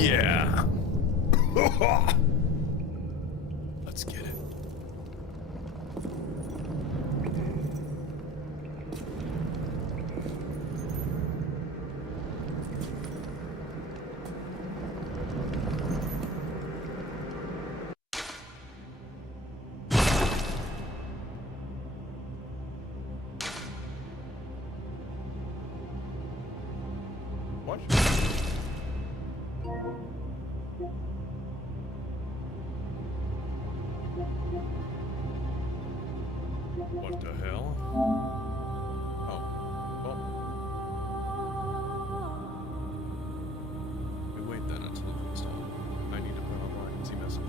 Yeah. Let's get it. What? What the hell? Oh. Well. We wait then until it's installed. I need to put online and see messages.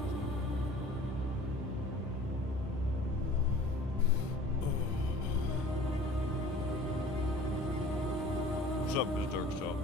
What's up, Miss Dark Stuff?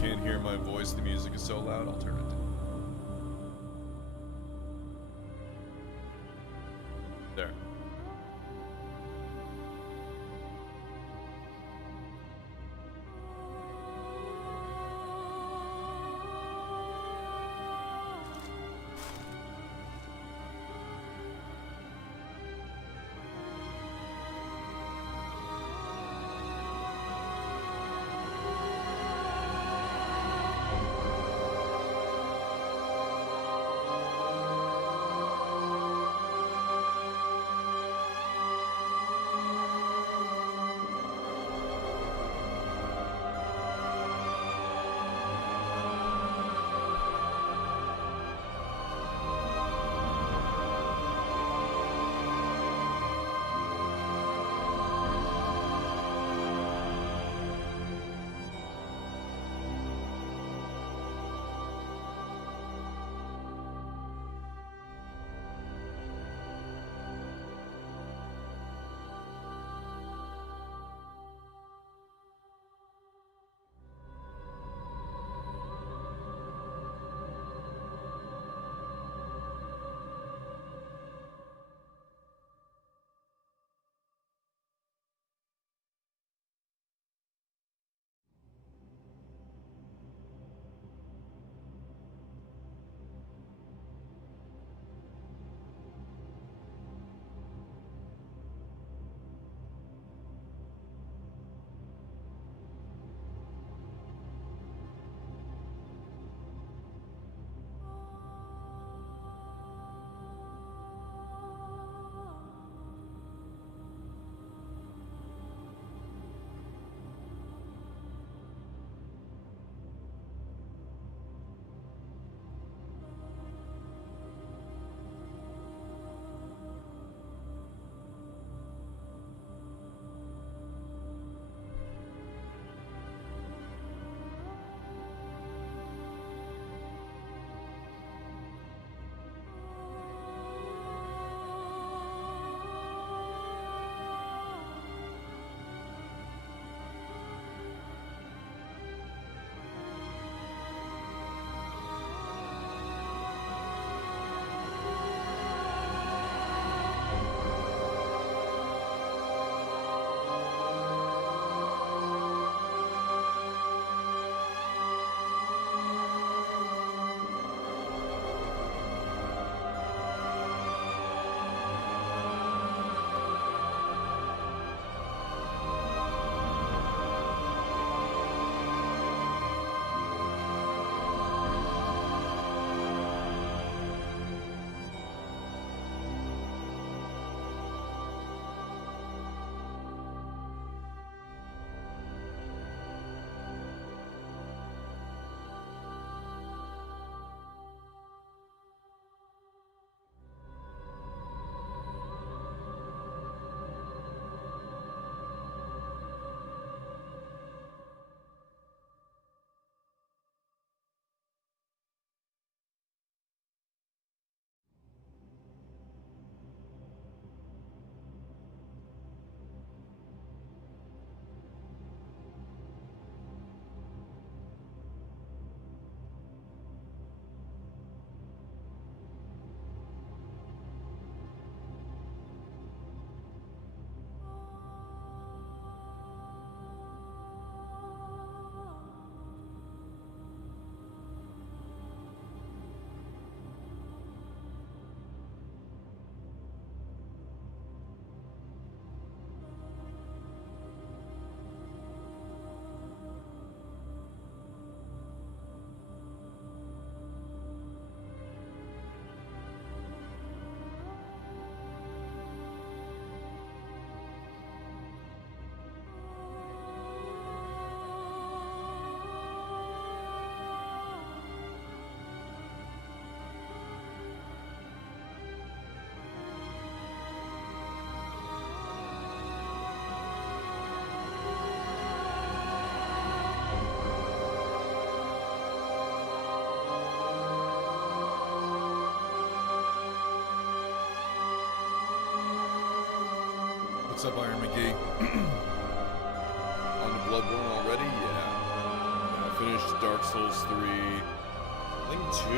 Can't hear my voice, the music is so loud, I'll turn it down. There. What's up, Iron McGee? On to Bloodborne already? Yeah. I finished Dark Souls 3, I think 2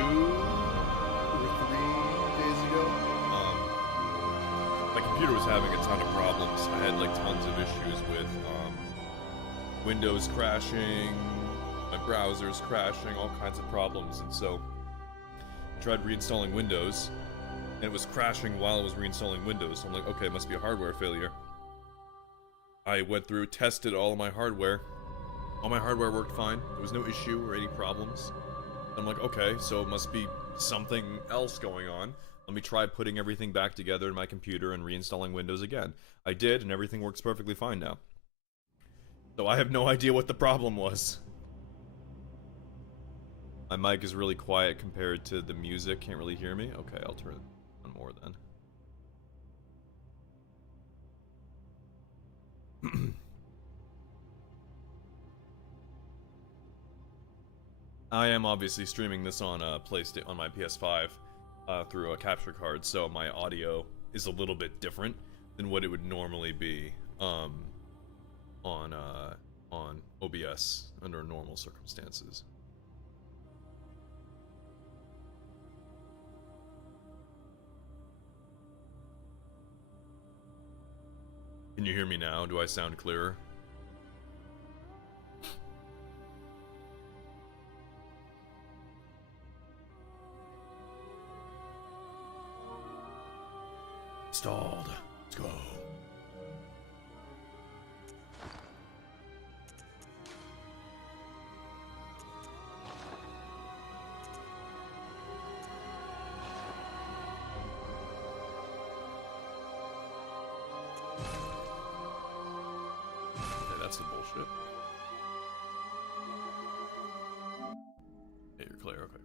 or 3 days ago. My computer was having a ton of problems. I had like tons of issues with Windows crashing, my browser's crashing, all kinds of problems, and so I tried reinstalling Windows, and it was crashing while I was reinstalling Windows. So I'm like, okay, it must be a hardware failure. I went through, tested all of my hardware. All my hardware worked fine. There was no issue or any problems. I'm like, okay, so it must be something else going on. Let me try putting everything back together in my computer and reinstalling Windows again. I did, and everything works perfectly fine now. So I have no idea what the problem was. My mic is really quiet compared to the music. Can't really hear me? Okay, I'll turn it on more then. I am obviously streaming this on PlayStation on my PS5 through a capture card, so my audio is a little bit different than what it would normally be on OBS under normal circumstances. Can you hear me now? Do I sound clearer? Stalled. Let's go. Okay, that's the bullshit. Yeah, you're clear, okay.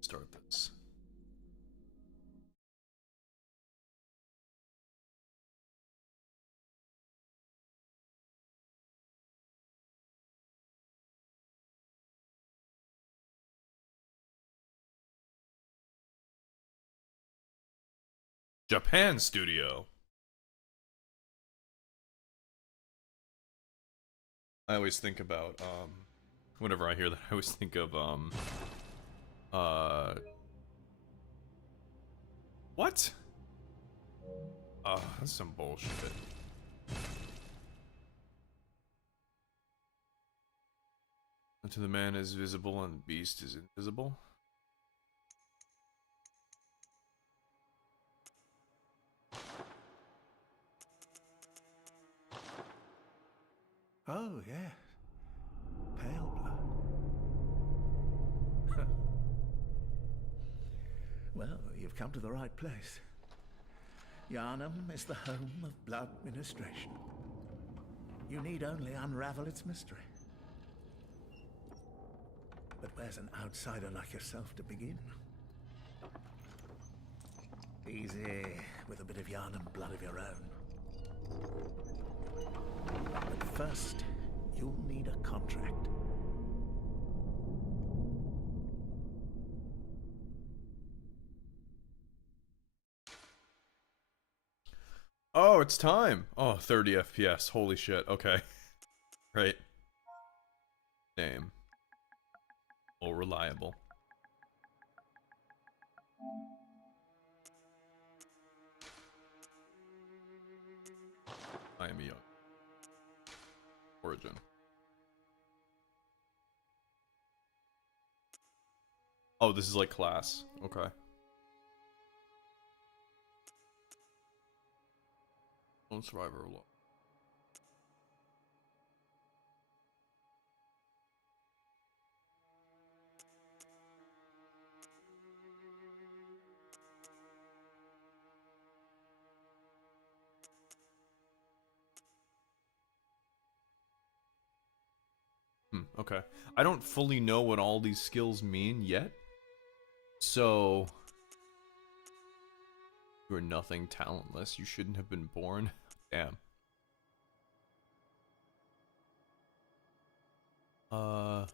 Start this. Japan studio. I always think about whenever I hear that, I always think of what? That's some bullshit. Unto the man is visible and the beast is invisible. Oh, yes. Pale blood. Well, you've come to the right place. Yharnam is the home of blood ministration. You need only unravel its mystery. But where's an outsider like yourself to begin? Easy, with a bit of Yharnam blood of your own. But first, you'll need a contract. Oh, it's time. Oh, 30 FPS. Holy shit. Okay. Right. Name. Oh, reliable. I am young. Origin. Oh, this is like class. Okay. Lone survivor. Okay. I don't fully know what all these skills mean yet. So... You are nothing talentless. You shouldn't have been born. Damn. Uh,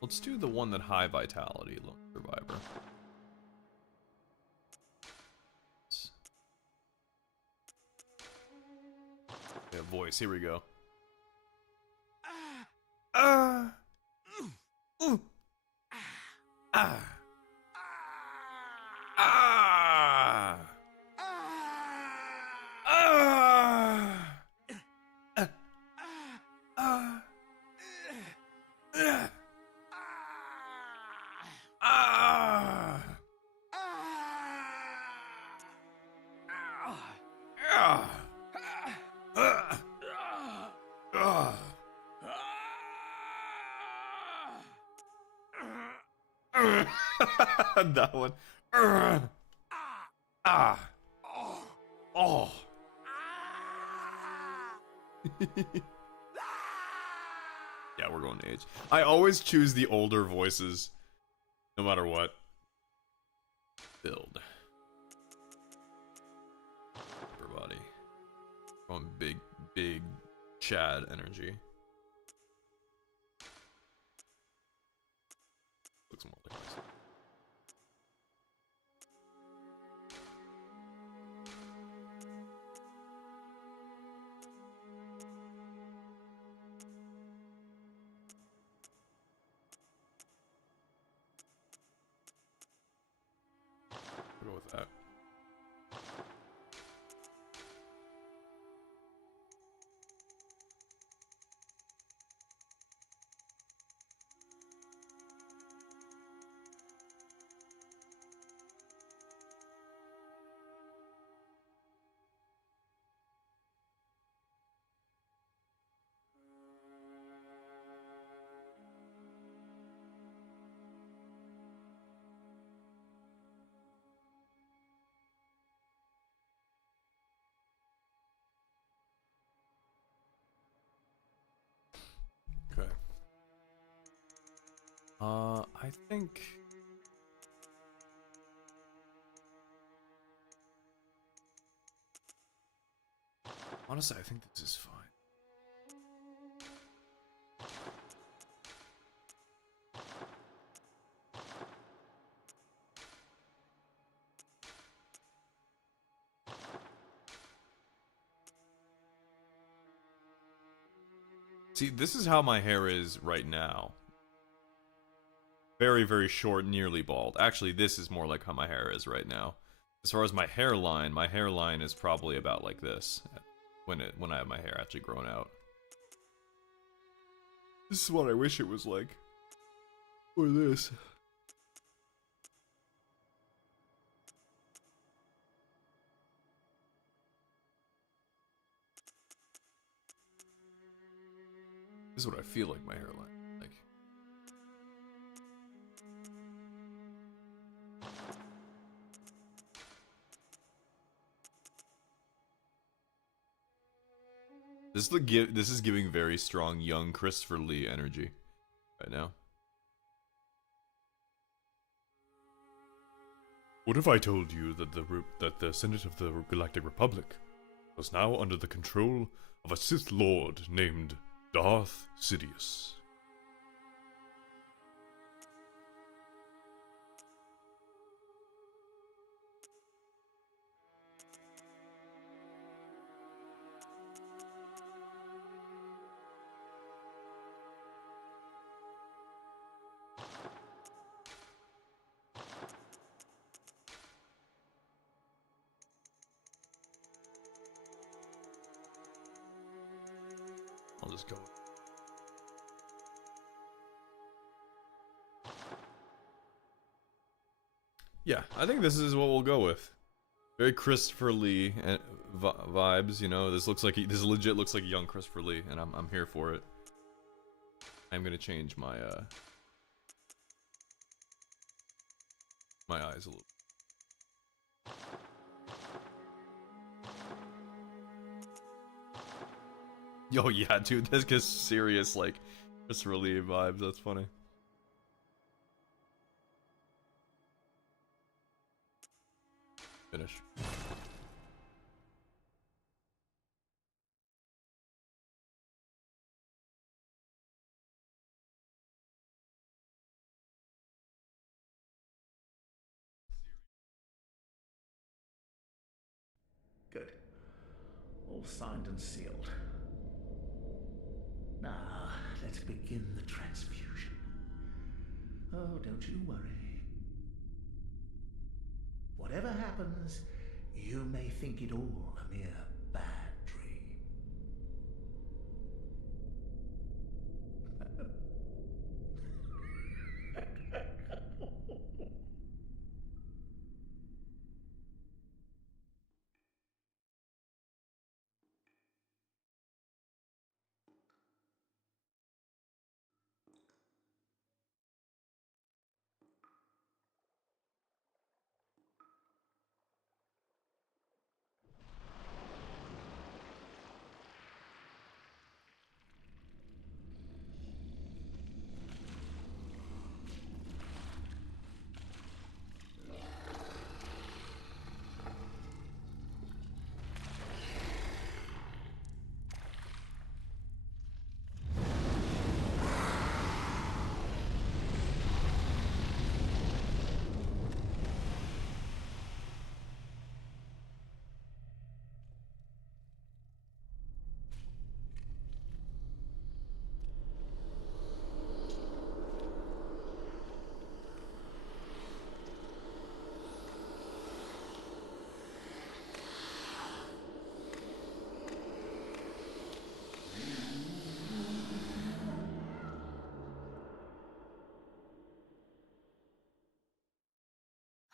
let's do the one that high vitality, lone survivor. Yeah, voice. Here we go. Ah. Ah. Ah. Ah. Ah. Ah. That one. Ah. Oh. Yeah, we're going to age. I always choose the older voices, no matter what. Build. Upper body. Going big Chad energy. Looks more like this. We'll go with that. Okay. I think. Honestly, I think this is fine. See, this is how my hair is right now. Very short, nearly bald. Actually, this is more like how my hair is right now. As far as my hairline is probably about like this when I have my hair actually grown out. This is what I wish it was like. Or this. This is what I feel like my hairline is like. This is giving very strong young Christopher Lee energy right now. What if I told you that the Senate of the Galactic Republic was now under the control of a Sith Lord named Darth Sidious? I'll just go. Yeah, I think this is what we'll go with. Very Christopher Lee vibes, you know. This legit looks like young Christopher Lee, and I'm here for it. I'm gonna change my my eyes a little. Yo, yeah, dude, this gets serious, like Christopher Lee vibes. That's funny. Finish. Good. All signed and sealed. Now, let's begin the transfusion. Oh, don't you worry. Whatever happens, you may think it all a mere bad dream.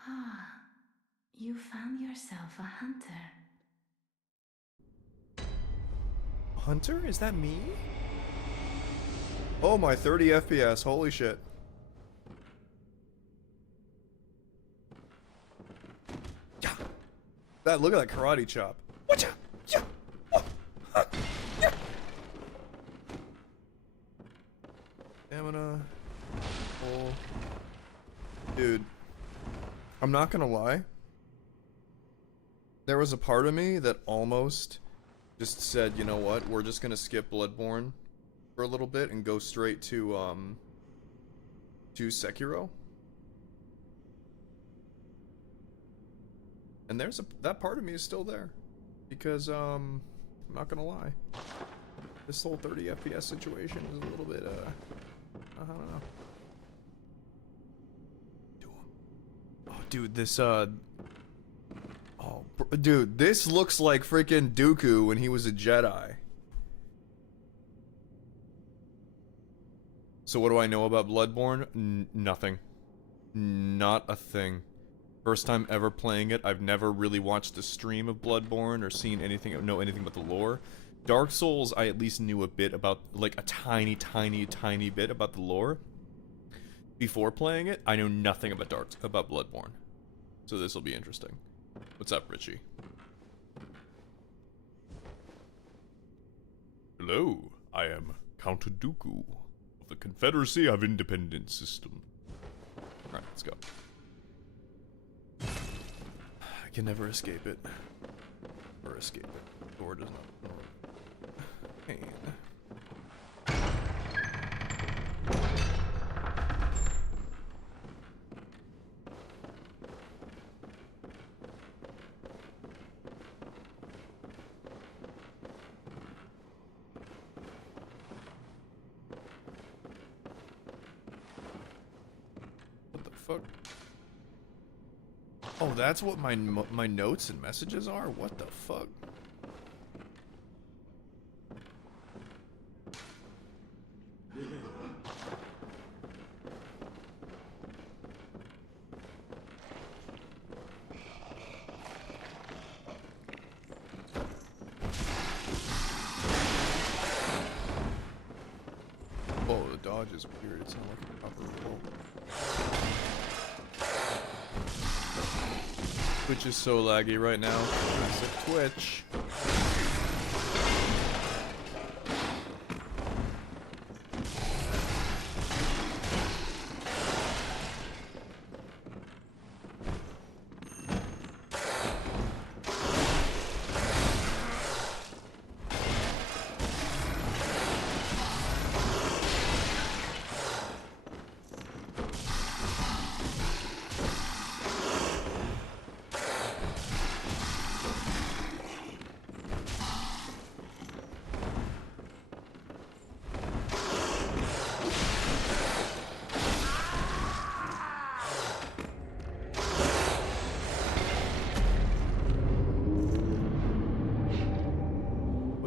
Ah, you found yourself a hunter. Hunter? Is that me? Oh my, 30 FPS. Holy shit. Yeah. That, look at that karate chop. Whatcha? Yeah. Yeah. Stamina. Oh. Dude. I'm not gonna lie. There was a part of me that almost just said, you know what, we're just gonna skip Bloodborne for a little bit and go straight to Sekiro. And there's that part of me is still there. Because, I'm not gonna lie. This whole 30 FPS situation is a little bit, I don't know. Oh, dude, this, dude, this looks like freaking Dooku when he was a Jedi. So what do I know about Bloodborne? Nothing. Not a thing. First time ever playing it. I've never really watched a stream of Bloodborne or seen anything, know anything about the lore. Dark Souls, I at least knew a bit about, like a tiny bit about the lore. Before playing it, I know nothing about Bloodborne. So this will be interesting. What's up, Richie? Hello, I am Count Dooku of the Confederacy of Independent System. Alright, let's go. I can never escape it. Never escape it. Door does not. Pain. What the fuck? Oh, that's what my notes and messages are? What the fuck? Oh, the dodge is weird. It's not like a proper roll. Twitch is so laggy right now. Classic Twitch.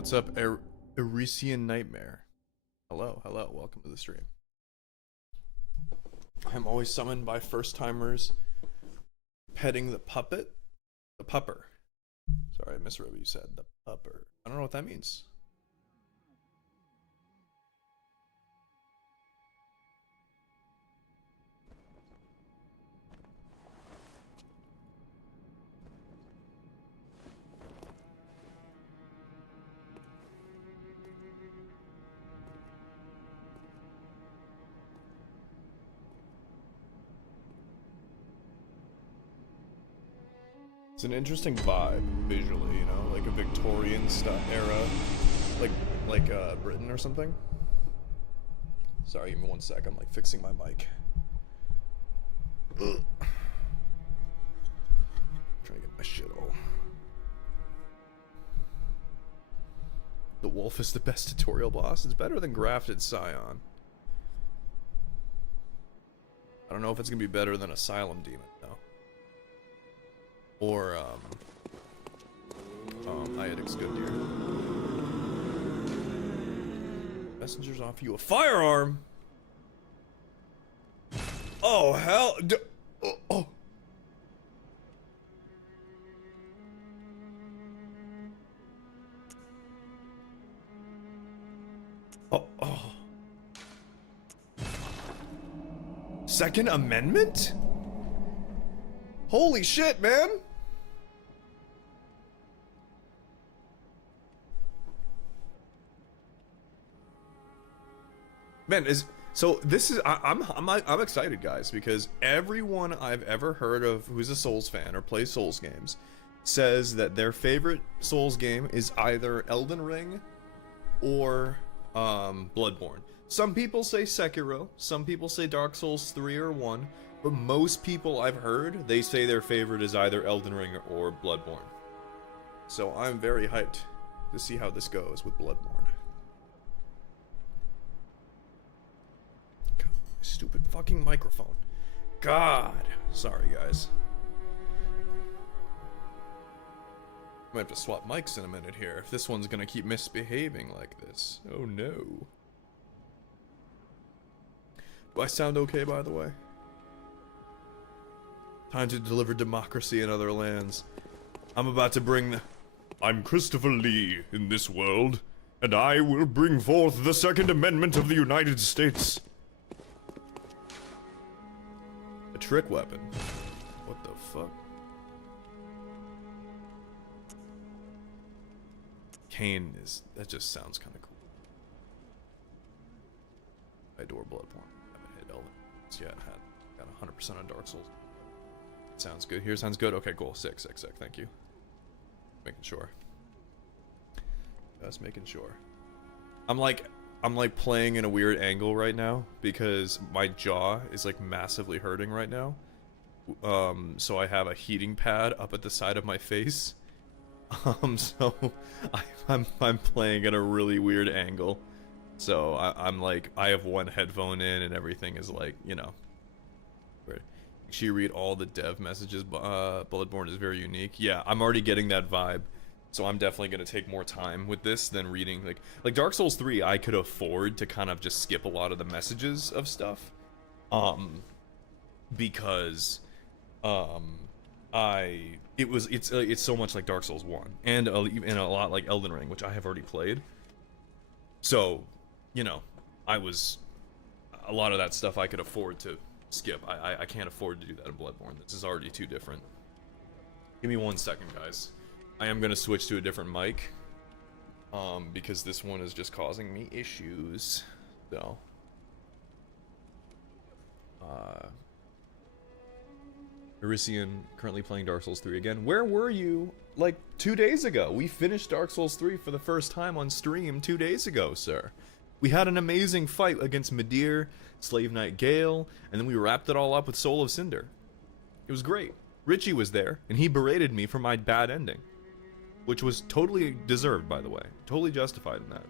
What's up, Erisian Nightmare? Hello, hello, welcome to the stream. I'm always summoned by first timers petting the puppet. The pupper. Sorry, I misread what you said. The pupper. I don't know what that means. It's an interesting vibe visually, you know, like a Victorian era, like Britain or something. Sorry, give me 1 sec. I'm like fixing my mic. Ugh. Trying to get my shit all. The wolf is the best tutorial boss. It's better than Grafted Scion. I don't know if it's gonna be better than Asylum Demon though. Or, Iadic's good deer. Messengers offer you a firearm? Oh, hell. Oh. Oh. Second Amendment? Holy shit, man! Man, I'm excited, guys, because everyone I've ever heard of who's a Souls fan or plays Souls games says that their favorite Souls game is either Elden Ring or Bloodborne. Some people say Sekiro, some people say Dark Souls 3 or 1, but most people I've heard, they say their favorite is either Elden Ring or Bloodborne. So I'm very hyped to see how this goes with Bloodborne. Stupid fucking microphone. God. Sorry, guys. Might have to swap mics in a minute here if this one's gonna keep misbehaving like this. Oh no. Do I sound okay, by the way? Time to deliver democracy in other lands. I'm about to bring the... I'm Christopher Lee in this world, and I will bring forth the Second Amendment of the United States. A trick weapon. What the fuck? Kane is... that just sounds kind of cool. I adore Bloodborne. I haven't hit Elden yet. Got 100% on Dark Souls. Sounds good. Here sounds good. Okay, cool. Sick. Thank you. Making sure. Just making sure. I'm like playing in a weird angle right now because my jaw is like massively hurting right now. So I have a heating pad up at the side of my face. So I'm playing at a really weird angle. So I'm like, I have one headphone in and everything is like, you know. Make sure you read all the dev messages. Bloodborne is very unique. Yeah, I'm already getting that vibe. So I'm definitely going to take more time with this than reading. Like Dark Souls 3, I could afford to kind of just skip a lot of the messages of stuff. Because it's so much like Dark Souls 1 and a lot like Elden Ring, which I have already played. So, you know, a lot of that stuff I could afford to skip. I can't afford to do that in Bloodborne. This is already too different. Give me 1 second, guys. I am gonna switch to a different mic, because this one is just causing me issues. So, Erisian currently playing Dark Souls 3 again. Where were you like 2 days ago? We finished Dark Souls 3 for the first time on stream 2 days ago, sir. We had an amazing fight against Midir, Slave Knight Gale, and then we wrapped it all up with Soul of Cinder. It was great. Richie was there, and he berated me for my bad ending. Which was totally deserved, by the way. Totally justified in that.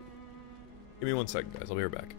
Give me 1 second, guys. I'll be right back.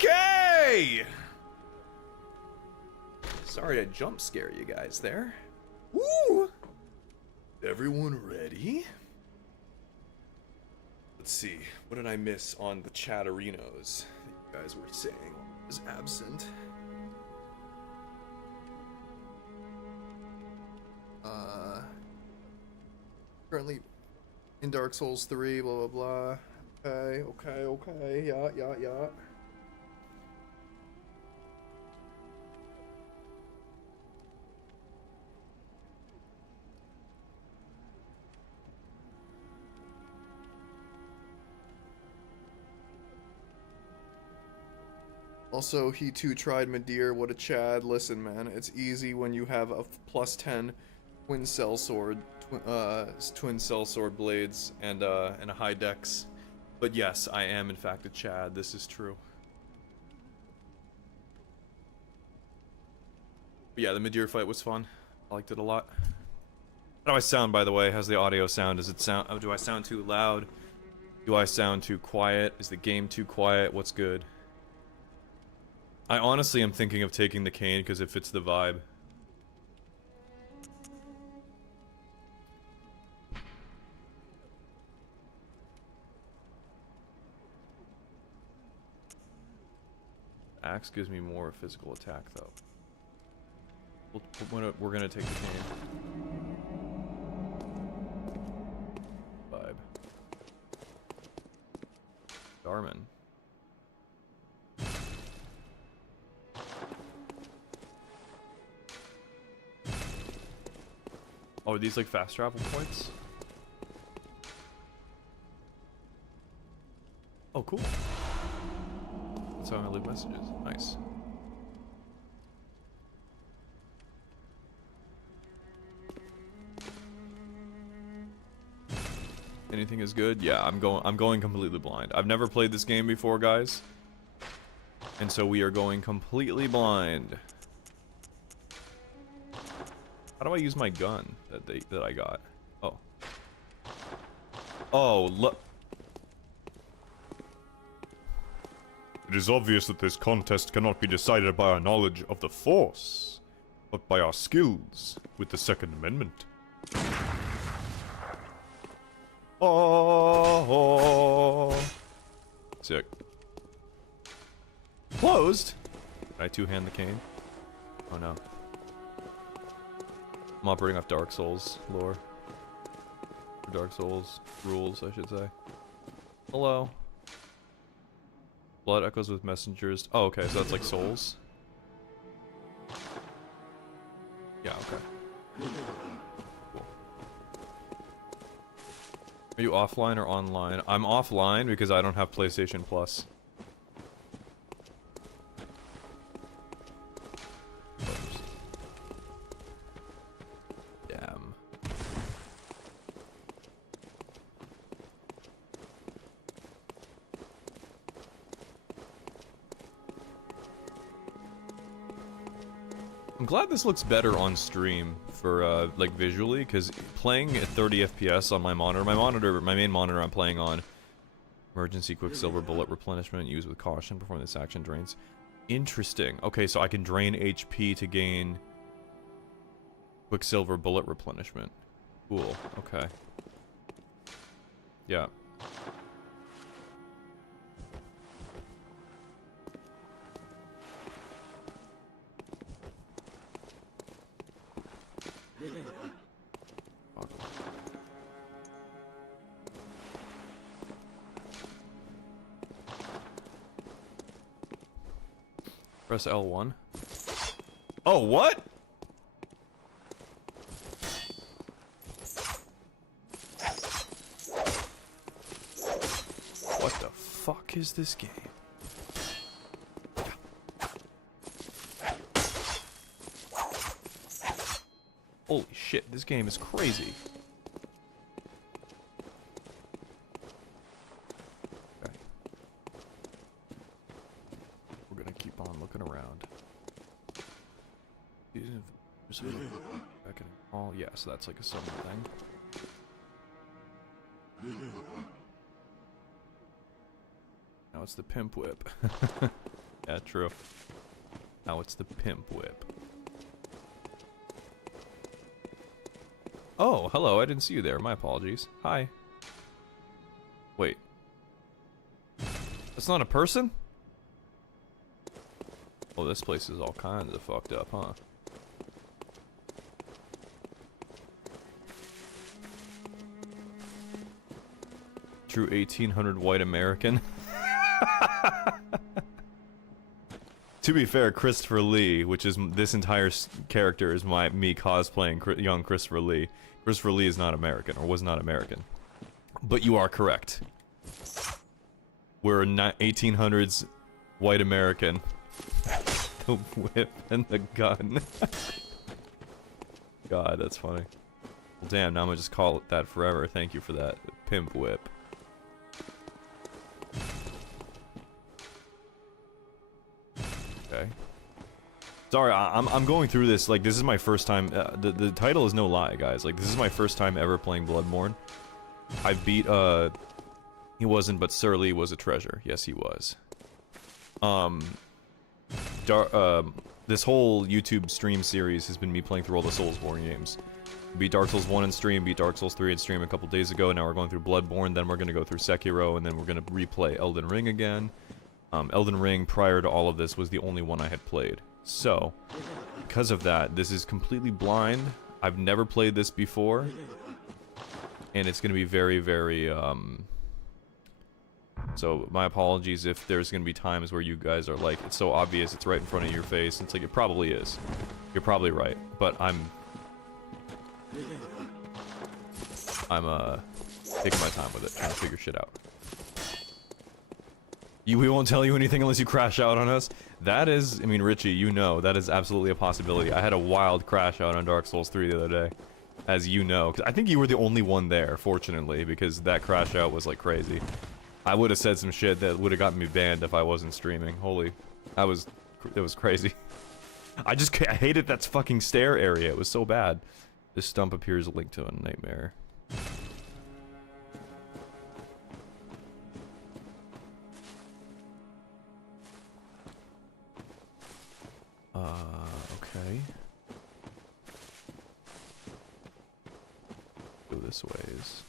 Okay! Sorry to jump scare you guys there. Woo! Everyone ready? Let's see, what did I miss on the chatterinos that you guys were saying was absent? Currently in Dark Souls 3, blah blah blah. Okay, yeah. Also, he too tried Madeir. What a Chad. Listen, man, it's easy when you have a +10 twin cell sword, twin cell sword blades, and a high dex. But yes, I am in fact a Chad. This is true. But yeah, the Madeir fight was fun. I liked it a lot. How do I sound, by the way? How's the audio sound? Does it sound? Oh, do I sound too loud? Do I sound too quiet? Is the game too quiet? What's good? I honestly am thinking of taking the cane because it fits the vibe. Axe gives me more physical attack though. We're gonna take the cane. Vibe. Darman. Oh, are these like fast travel points? Oh, cool. That's how I leave messages. Nice. Anything is good? Yeah, I'm going completely blind. I've never played this game before, guys. And so we are going completely blind. How do I use my gun that I got? Oh. Oh, look. It is obvious that this contest cannot be decided by our knowledge of the Force, but by our skills with the Second Amendment. Oh. Sick. Closed? Can I two-hand the cane? Oh no. I'm operating off Dark Souls lore. Or Dark Souls rules, I should say. Hello. Blood echoes with messengers. Oh, okay, so that's like souls? Yeah, okay. Cool. Are you offline or online? I'm offline because I don't have PlayStation Plus. Damn. I'm glad this looks better on stream for, like, visually, because playing at 30 FPS on my main monitor I'm playing on, emergency quicksilver bullet replenishment, used with caution, perform this action drains. Interesting. Okay, so I can drain HP to gain quicksilver bullet replenishment. Cool, okay. Yeah. Press L1. Oh, what? What the fuck is this game? Holy shit, this game is crazy. Okay. We're gonna keep on looking around. Oh, yeah, so that's like a summon thing. Now it's the pimp whip. Yeah, true. Now it's the pimp whip. Oh, hello, I didn't see you there. My apologies. Hi. Wait. That's not a person? Oh, this place is all kinds of fucked up, huh? True 1800 white American. To be fair, Christopher Lee, which is this entire character, is me cosplaying young Christopher Lee. Christopher Lee is not American, or was not American. But you are correct. We're 1800s white American. The whip and the gun. God, that's funny. Well, damn, now I'm gonna just call it that forever. Thank you for that. Pimp whip. Okay. Sorry, I'm going through this, like, this is my first time, the title is no lie, guys. Like, this is my first time ever playing Bloodborne. I beat, he wasn't, but Surly was a treasure. Yes, he was. This whole YouTube stream series has been me playing through all the Soulsborne games. Beat Dark Souls 1 in stream, beat Dark Souls 3 in stream a couple days ago, now we're going through Bloodborne, then we're gonna go through Sekiro, and then we're gonna replay Elden Ring again. Elden Ring, prior to all of this, was the only one I had played. So, because of that, this is completely blind. I've never played this before. And it's gonna be very, very, so, my apologies if there's gonna be times where you guys are like, it's so obvious, it's right in front of your face. It's like, it probably is. You're probably right. But I'm taking my time with it, trying to figure shit out. We won't tell you anything unless you crash out on us. That is, I mean, Richie, you know, that is absolutely a possibility. I had a wild crash out on Dark Souls 3 the other day, as you know. 'Cause I think you were the only one there, fortunately, because that crash out was like crazy. I would have said some shit that would have gotten me banned if I wasn't streaming. Holy, it was crazy. I hated that fucking stair area. It was so bad. This stump appears linked to a nightmare. Okay. Go this ways.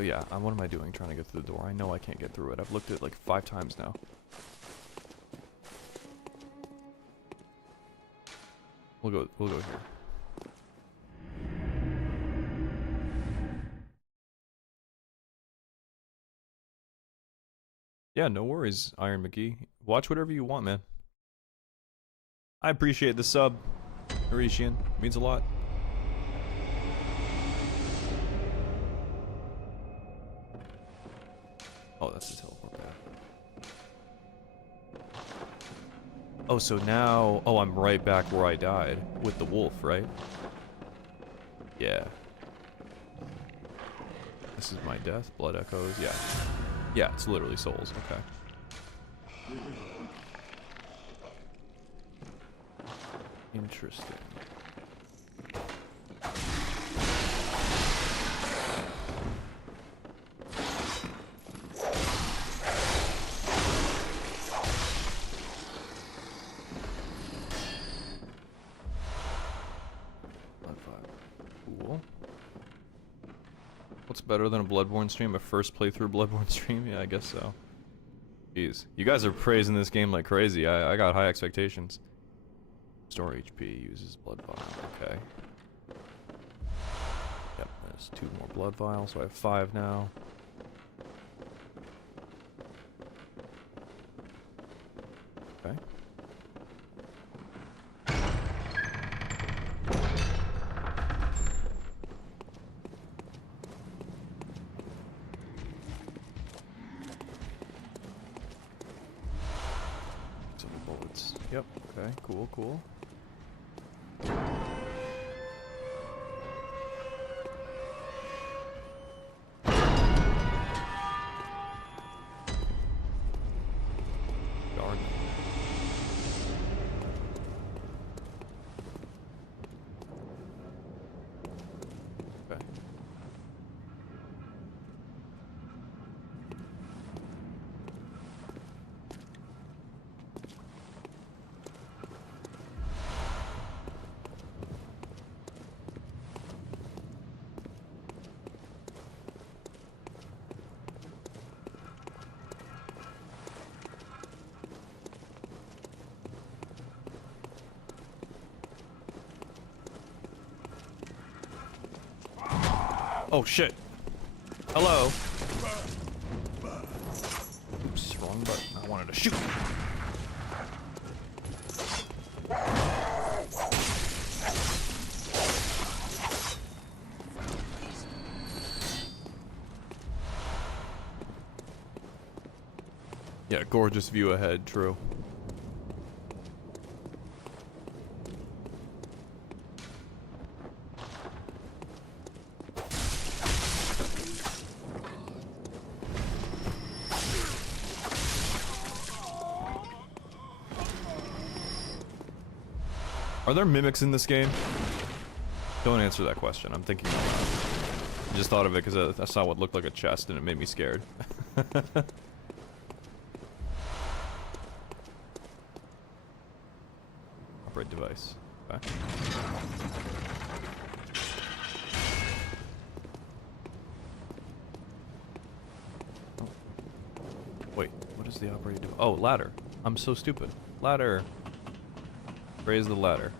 Yeah, what am I doing trying to get through the door? I know I can't get through it. I've looked at it like 5 times now. We'll go here. Yeah, no worries, Iron McGee. Watch whatever you want, man. I appreciate the sub, Mauritian. Means a lot. Oh, that's the teleport pad. Oh, so now... Oh, I'm right back where I died. With the wolf, right? Yeah. This is my death. Blood echoes. Yeah. Yeah, it's literally souls. Okay. Interesting. Cool. What's better than a Bloodborne stream? A first playthrough Bloodborne stream? Yeah, I guess so. Jeez. You guys are praising this game like crazy. I got high expectations. Store HP uses blood vial. Okay. Yep, there's 2 more blood vials, so I have 5 now. Okay. Some bullets. Yep. Okay. Cool. Cool. Darn. Okay. Oh shit. Hello. Oops, wrong button. I wanted to shoot. Yeah, gorgeous view ahead, true. Are there mimics in this game? Don't answer that question. I'm thinking out loud. I just thought of it because I saw what looked like a chest and it made me scared. Operate device. Okay. Oh. Wait, what is the operating device? Oh, ladder. I'm so stupid. Ladder. Raise the ladder.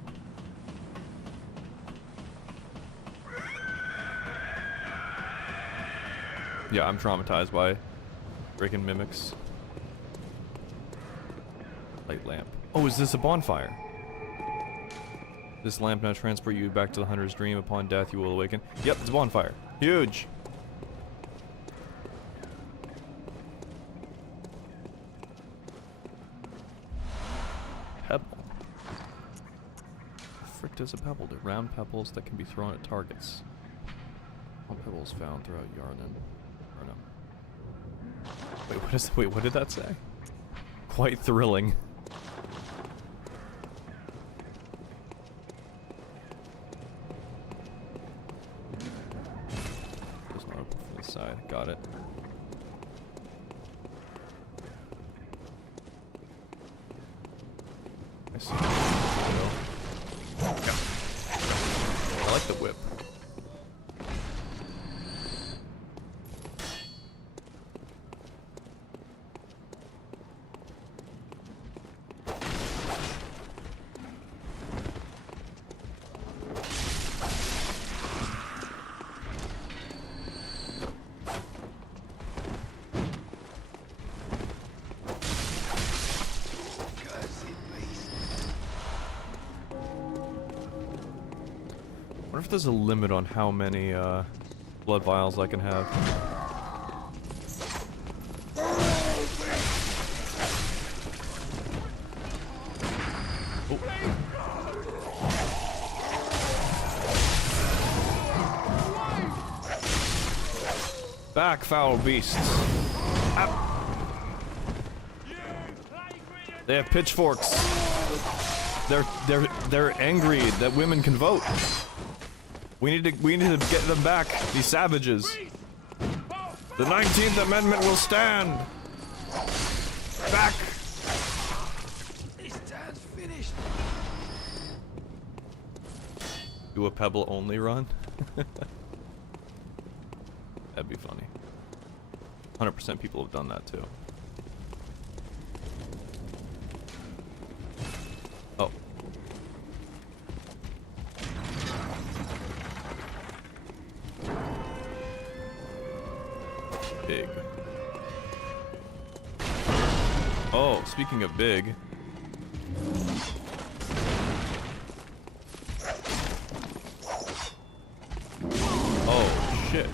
Yeah, I'm traumatized by freaking mimics. Light lamp. Oh, is this a bonfire? This lamp now transport you back to the hunter's dream. Upon death, you will awaken. Yep, it's a bonfire. Huge. Pebble. Frick does a pebble? They're round pebbles that can be thrown at targets. All pebbles found throughout Yarnan. Or no. Wait, what did that say? Quite thrilling. It's not open from the side. Got it. I see. Yeah. I like the whip. I wonder if there's a limit on how many blood vials I can have. Oh. Back, foul beasts! Ah. They have pitchforks. They're angry that women can vote. We need to get them back, these savages. The 19th Amendment will stand. Back. This town's finished. Do a pebble only run? That'd be funny. 100% people have done that too. Oh. Big. Oh, speaking of big. Oh, shit.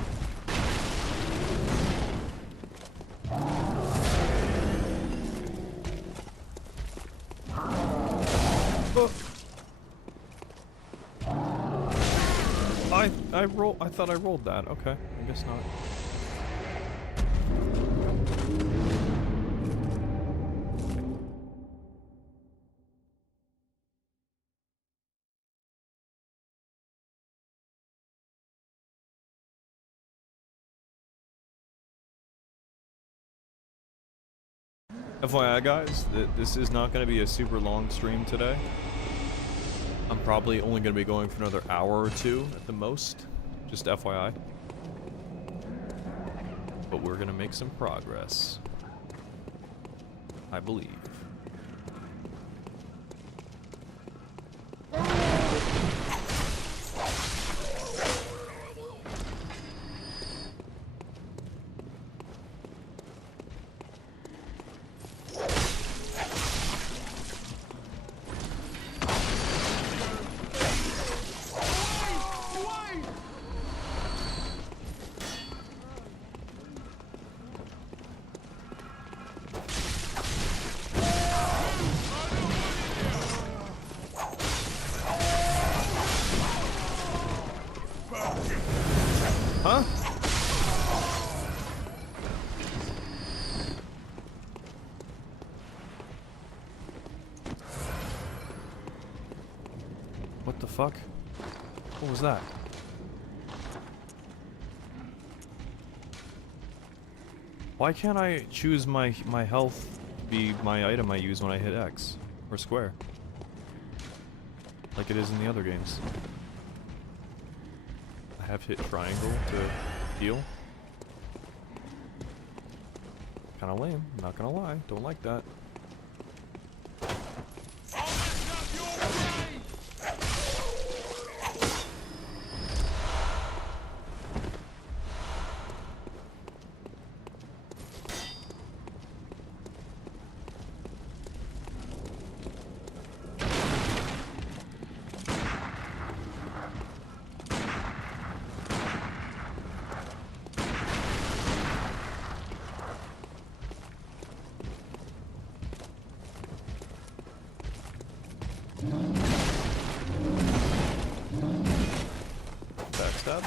I thought I rolled that. Okay, I guess not. FYI guys, this is not going to be a super long stream today. I'm probably only going to be going for another hour or two at the most. Just FYI. But we're going to make some progress. I believe. What the fuck? What was that? Why can't I choose my health to be my item I use when I hit X or square? Like it is in the other games. I have hit triangle to heal. Kinda lame, not gonna lie. Don't like that. Backstab.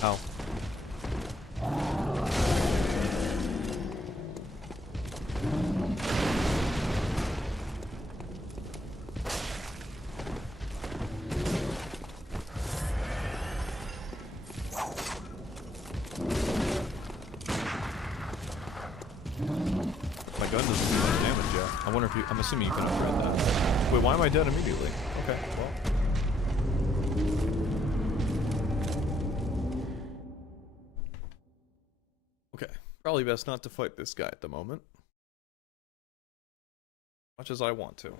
Ow. My gun doesn't do much damage yet. I wonder if you... I'm assuming you can upgrade that. Wait, why am I dead immediately? Okay, well... Okay, probably best not to fight this guy at the moment. Much as I want to.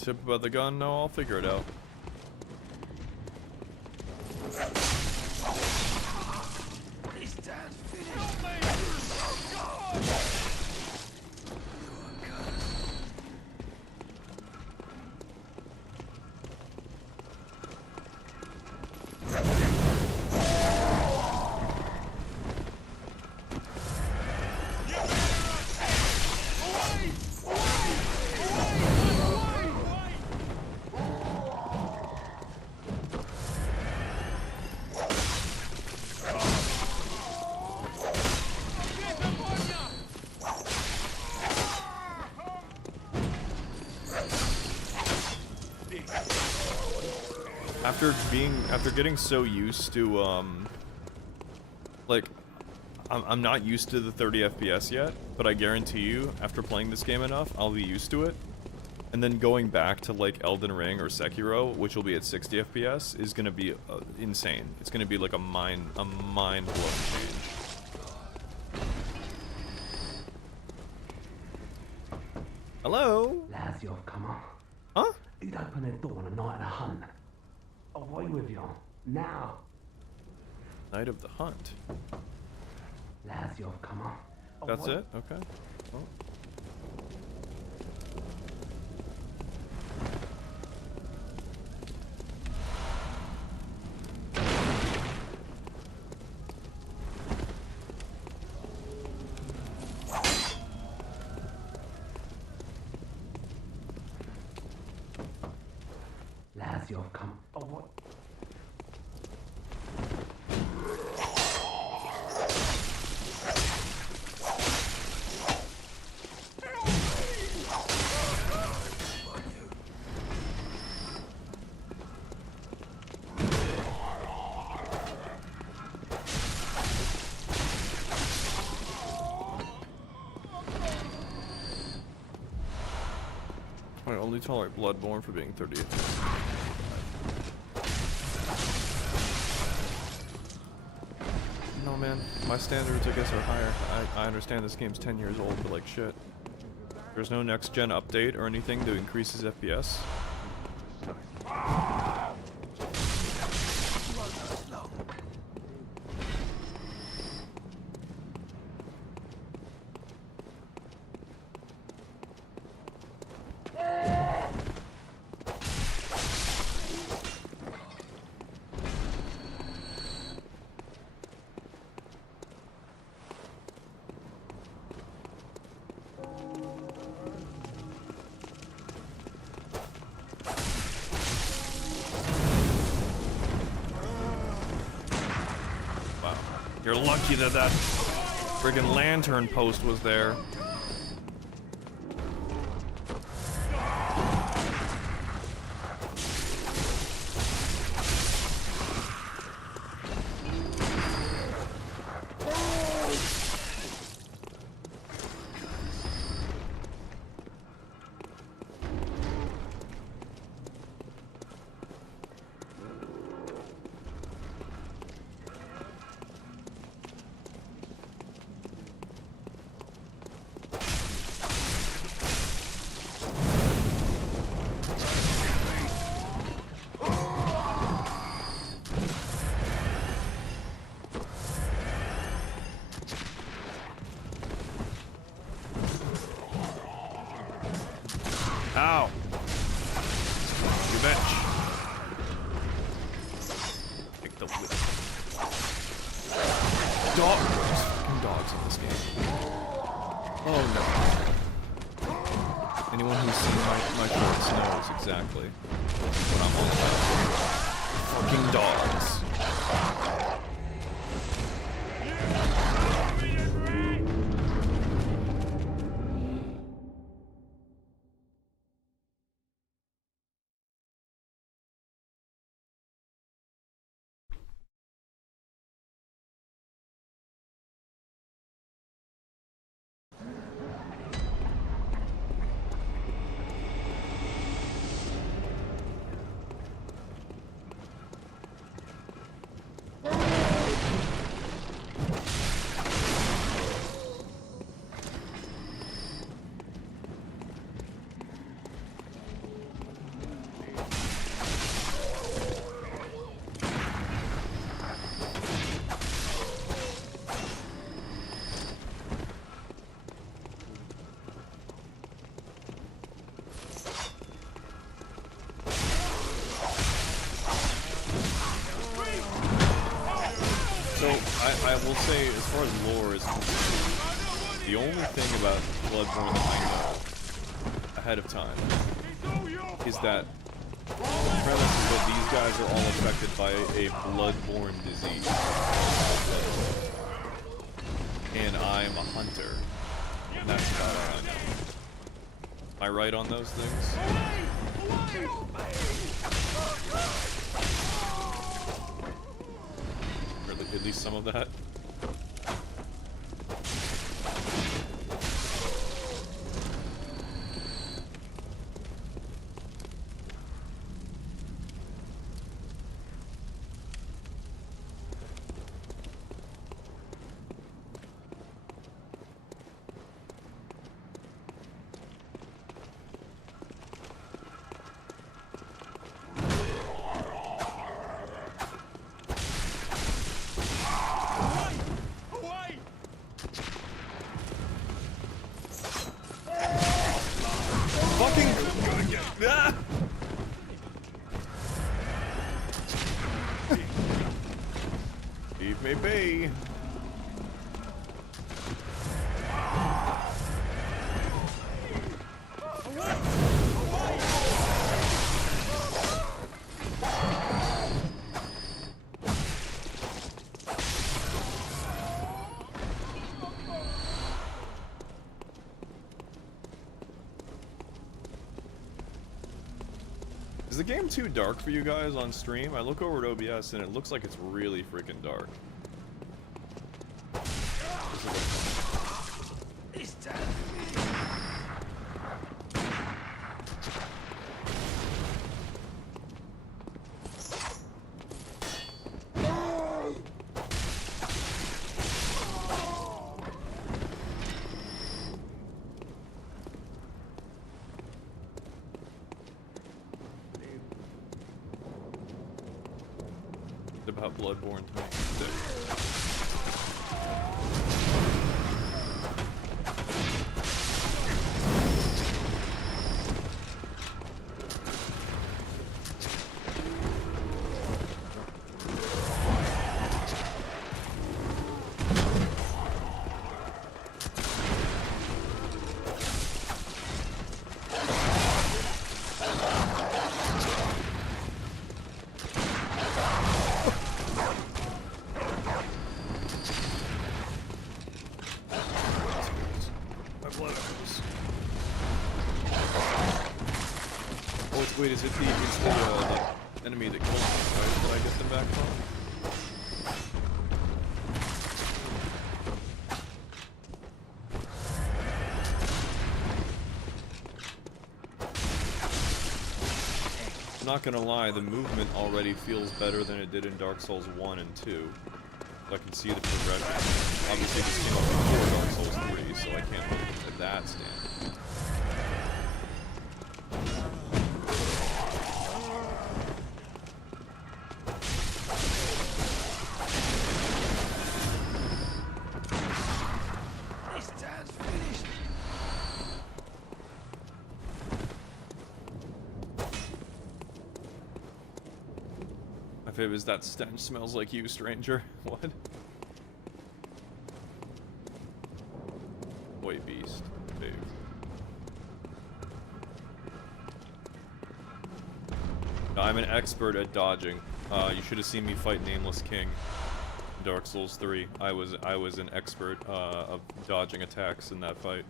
Tip about the gun? No, I'll figure it out. This dad's finished. After getting so used to like I'm not used to the 30 FPS yet, but I guarantee you after playing this game enough I'll be used to it, and then going back to like Elden Ring or Sekiro, which will be at 60 FPS, is gonna be insane. It's gonna be like a mind blowing change. Hello? Lads, you've come on. Huh? He'd open the door on a night of the hunt. Away with you. Now. Night of the Hunt. Lads, you've come on. That's it? Okay. Well. Lads, you've come. Oh, what? I only tolerate Bloodborne for being 30th. No, man. My standards, I guess, are higher. I understand this game's 10 years old, but like shit. There's no next-gen update or anything to increase his FPS. You're lucky that that friggin' lantern post was there. Ow! You bitch. Take the whip. Dog. There's fucking dogs in this game. Oh no. Anyone who's seen my shorts knows exactly what I'm all about. Fucking dogs. I will say, as far as lore is concerned, the only thing about Bloodborne that I know ahead of time is that the premise is that these guys are all affected by a bloodborne disease. And I'm a hunter. And that's about all I know. Am I right on those things? At least some of that. Leave me be. Is the game too dark for you guys on stream? I look over at OBS and it looks like it's really freaking dark. about Bloodborne 26. Wait, is it the enemy that killed me, right? Did I get them back from? I'm not gonna lie, the movement already feels better than it did in Dark Souls 1 and 2. So I can see the progression. Obviously this came out before Dark Souls 3, so I can't look at that standard. If it was that stench smells like you, stranger. What? Boy beast. Dude. I'm an expert at dodging. You should have seen me fight Nameless King in Dark Souls 3. I was an expert of dodging attacks in that fight.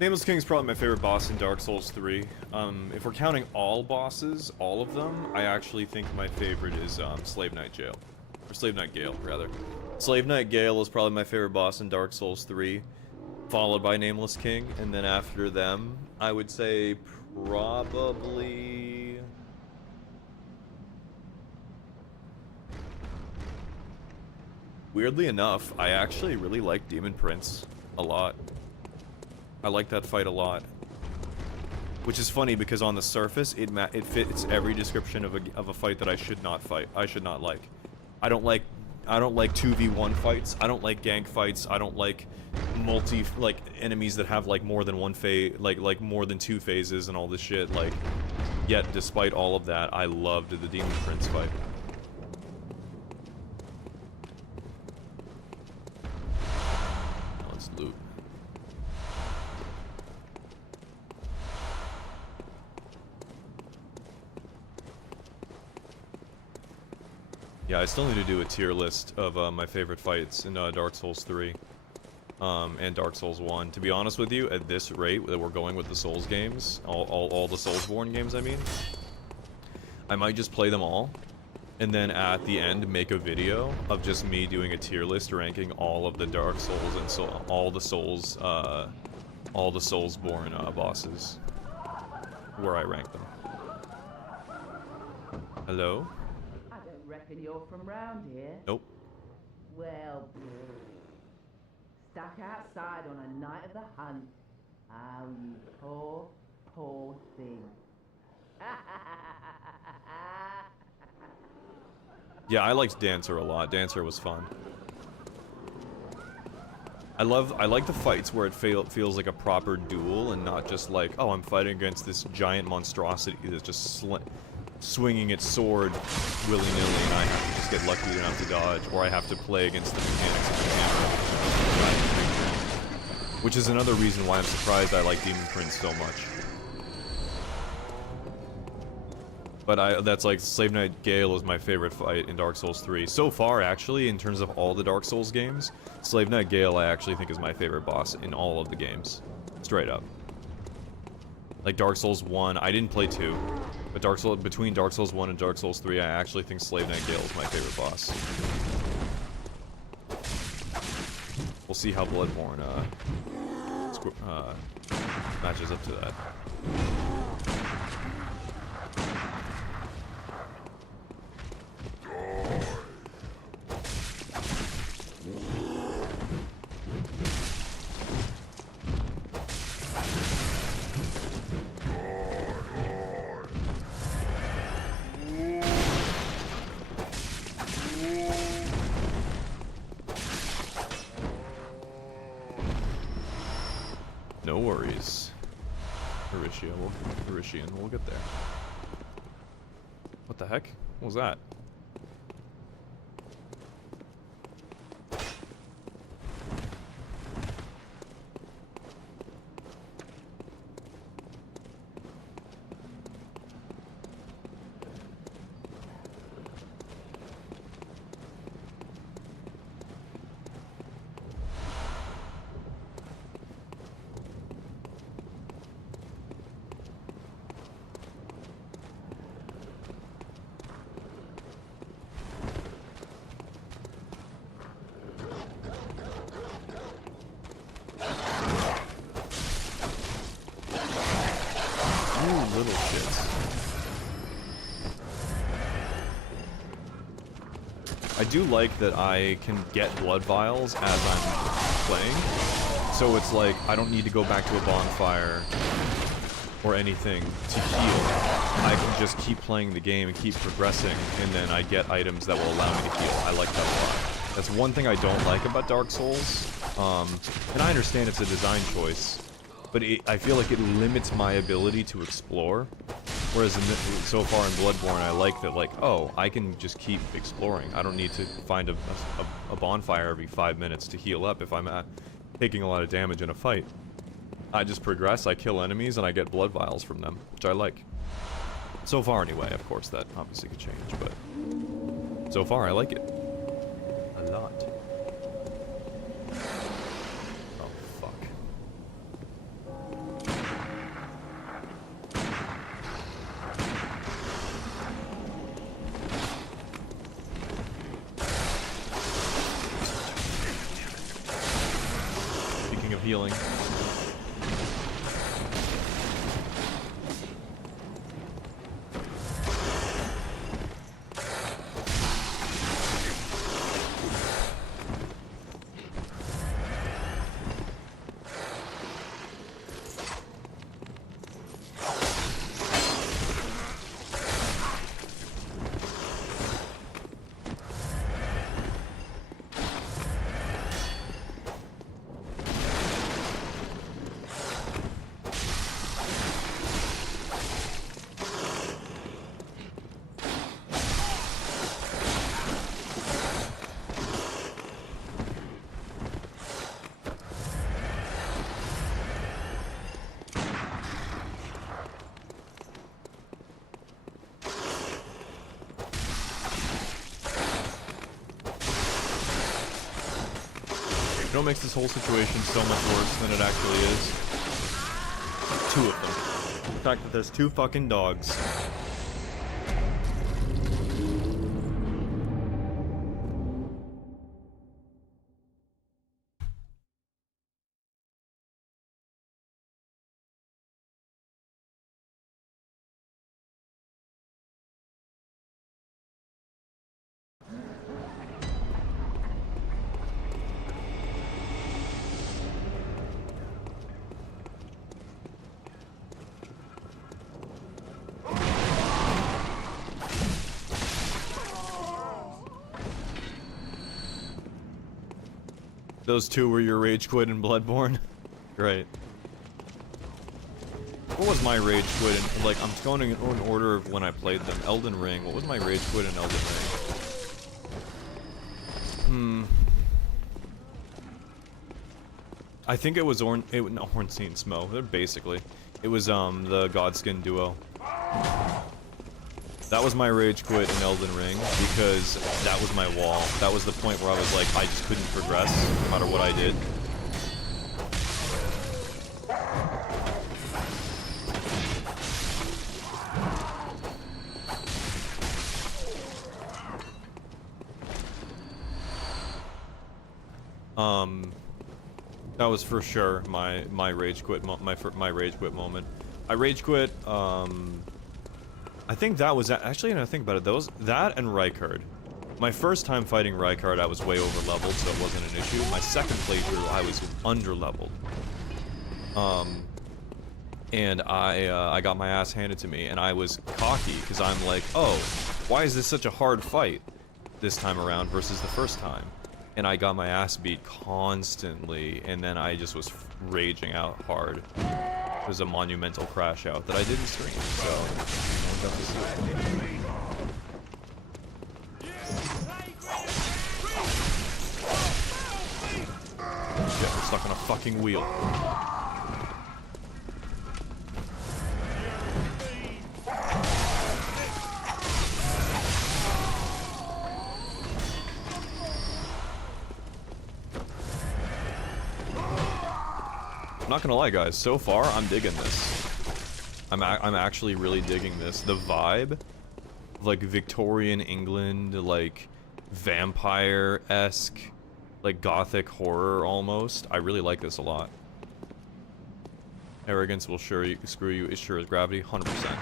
Nameless King is probably my favorite boss in Dark Souls 3. If we're counting all bosses, all of them, I actually think my favorite is Slave Knight Jail. Or Slave Knight Gale, rather. Slave Knight Gale is probably my favorite boss in Dark Souls 3, followed by Nameless King, and then after them, I would say probably... Weirdly enough, I actually really like Demon Prince a lot. I like that fight a lot, which is funny because on the surface it fits every description of a fight that I should not fight. I should not like. I don't like 2v1 fights. I don't like gank fights. I don't like enemies that have like more than one phase, like more than 2 phases and all this shit. Like, yet despite all of that, I loved the Demon Prince fight. Let's loot. Yeah, I still need to do a tier list of my favorite fights in Dark Souls 3 and Dark Souls 1. To be honest with you, at this rate that we're going with the Souls games, all the Soulsborne games, I mean, I might just play them all, and then at the end make a video of just me doing a tier list ranking all of the Dark Souls and all the Soulsborne bosses, where I rank them. Hello? Reckon you're from round here? Nope. Well, stuck outside on a night of the hunt. Oh, you poor, poor thing. Yeah, I liked Dancer a lot. Dancer was fun. I like the fights where it feels like a proper duel and not just like, oh, I'm fighting against this giant monstrosity that's just swinging its sword willy-nilly and I have to just get lucky enough to dodge, or I have to play against the mechanics of the camera. Which is another reason why I'm surprised I like Demon Prince so much. But that's like, Slave Knight Gale is my favorite fight in Dark Souls 3. So far, actually, in terms of all the Dark Souls games, Slave Knight Gale I actually think is my favorite boss in all of the games. Straight up. Like Dark Souls 1, I didn't play 2. But between Dark Souls 1 and Dark Souls 3, I actually think Slave Knight Gale is my favorite boss. We'll see how Bloodborne matches up to that. No worries. Horatio, we'll get there. What the heck? What was that? Little shits. I do like that I can get blood vials as I'm playing, so it's like I don't need to go back to a bonfire or anything to heal. I can just keep playing the game and keep progressing, and then I get items that will allow me to heal. I like that a lot. That's one thing I don't like about Dark Souls, and I understand it's a design choice, but I feel like it limits my ability to explore. Whereas so far in Bloodborne, I like that, like, oh, I can just keep exploring. I don't need to find a bonfire every 5 minutes to heal up if I'm taking a lot of damage in a fight. I just progress, I kill enemies, and I get blood vials from them, which I like. So far, anyway. Of course, that obviously could change, but so far, I like it. A lot. Oh, fuck. Speaking of healing. You know what makes this whole situation so much worse than it actually is? Two of them. The fact that there's two fucking dogs. Those two were your rage quit in Bloodborne? Great. What was my rage quit in, like, I'm going in order of when I played them. Elden Ring. What was my rage quit in Elden Ring? I think it was Ornstein Smo. They're basically. It was, the Godskin duo. That was my rage quit in Elden Ring, because that was my wall. That was the point where I was like, I just couldn't progress, no matter what I did. That was for sure my rage quit my rage quit moment. I rage quit. I think that was actually, when I think about it, that and Rykard. My first time fighting Rykard, I was way over leveled, so it wasn't an issue. My second playthrough, I was under leveled. And I got my ass handed to me, and I was cocky because I'm like, oh, why is this such a hard fight this time around versus the first time? And I got my ass beat constantly, and then I just was raging out hard. It was a monumental crash out that I didn't stream, so I got to see it. Shit, we're stuck on a fucking wheel. I'm not gonna lie, guys. So far, I'm digging this. I'm actually really digging this. The vibe, like Victorian England, like vampire-esque, like gothic horror almost. I really like this a lot. Arrogance will screw you as sure as gravity, 100%.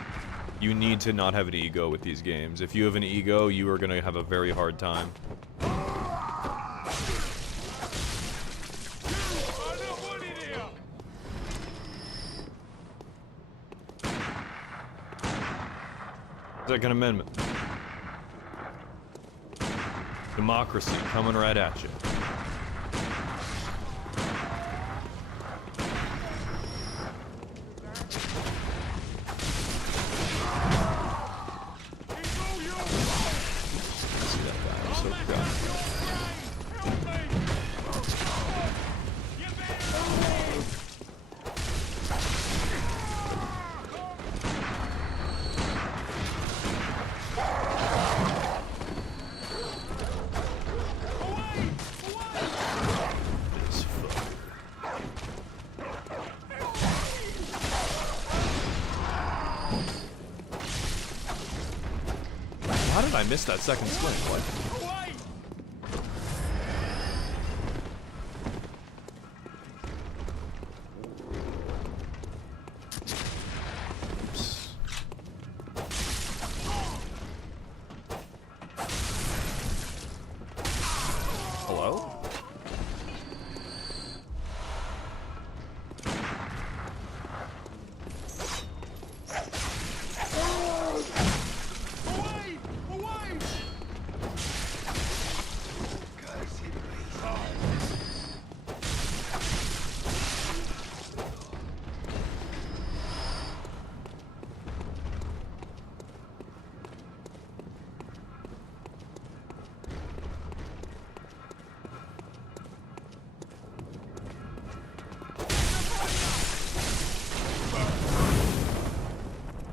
You need to not have an ego with these games. If you have an ego, you are gonna have a very hard time. Second Amendment. Democracy coming right at you. See that guy, I'm so proud. How did I miss that second swing? What? Oops. Hello?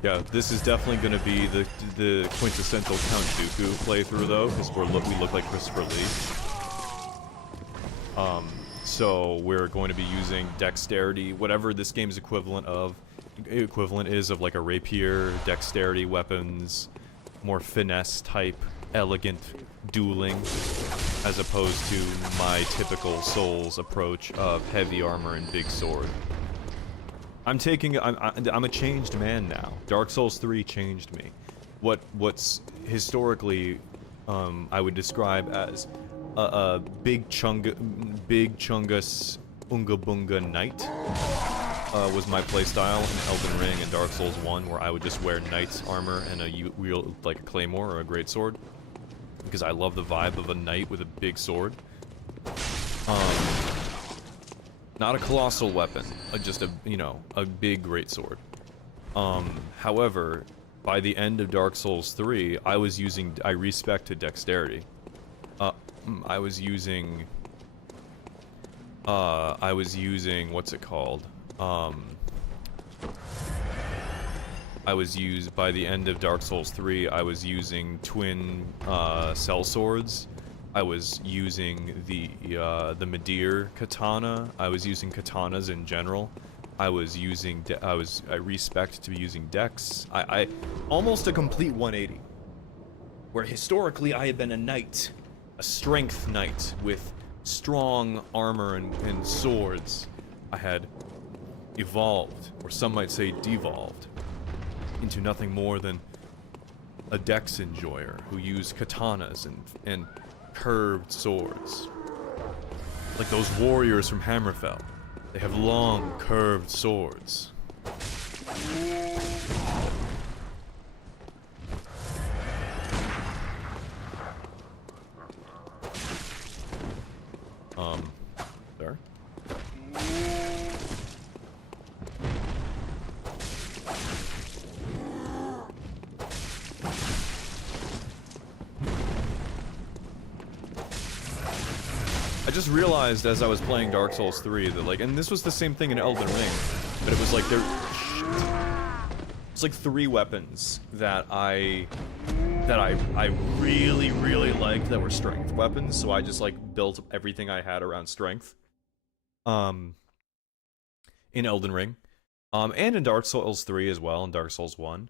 Yeah, this is definitely going to be the quintessential Count Dooku playthrough, though, because we look like Christopher Lee. So we're going to be using dexterity, whatever this game's equivalent is of like a rapier, dexterity weapons, more finesse type, elegant dueling, as opposed to my typical Souls approach of heavy armor and big sword. I'm a changed man now. Dark Souls 3 changed me. What's historically I would describe as a big chungus Unga Bunga Knight was my playstyle in Elden Ring and Dark Souls 1, where I would just wear knight's armor and wield like a claymore or a greatsword, because I love the vibe of a knight with a big sword. Not a colossal weapon, just a big greatsword. However, by the end of Dark Souls 3, I respected dexterity. I was using, what's it called? By the end of Dark Souls 3, I was using twin, cell swords. I was using the Medir katana. I was using katanas in general. I respect to be using dex. I almost a complete 180. Where historically I had been a knight, a strength knight with strong armor and swords, I had evolved, or some might say devolved, into nothing more than a dex enjoyer who used katanas and curved swords. Like those warriors from Hammerfell. They have long, curved swords. There. I just realized as I was playing Dark Souls 3 that, like, and this was the same thing in Elden Ring, but it was like it's like 3 weapons that I really, really liked that were strength weapons, so I just, like, built everything I had around strength. In Elden Ring. And in Dark Souls 3 as well, and Dark Souls 1.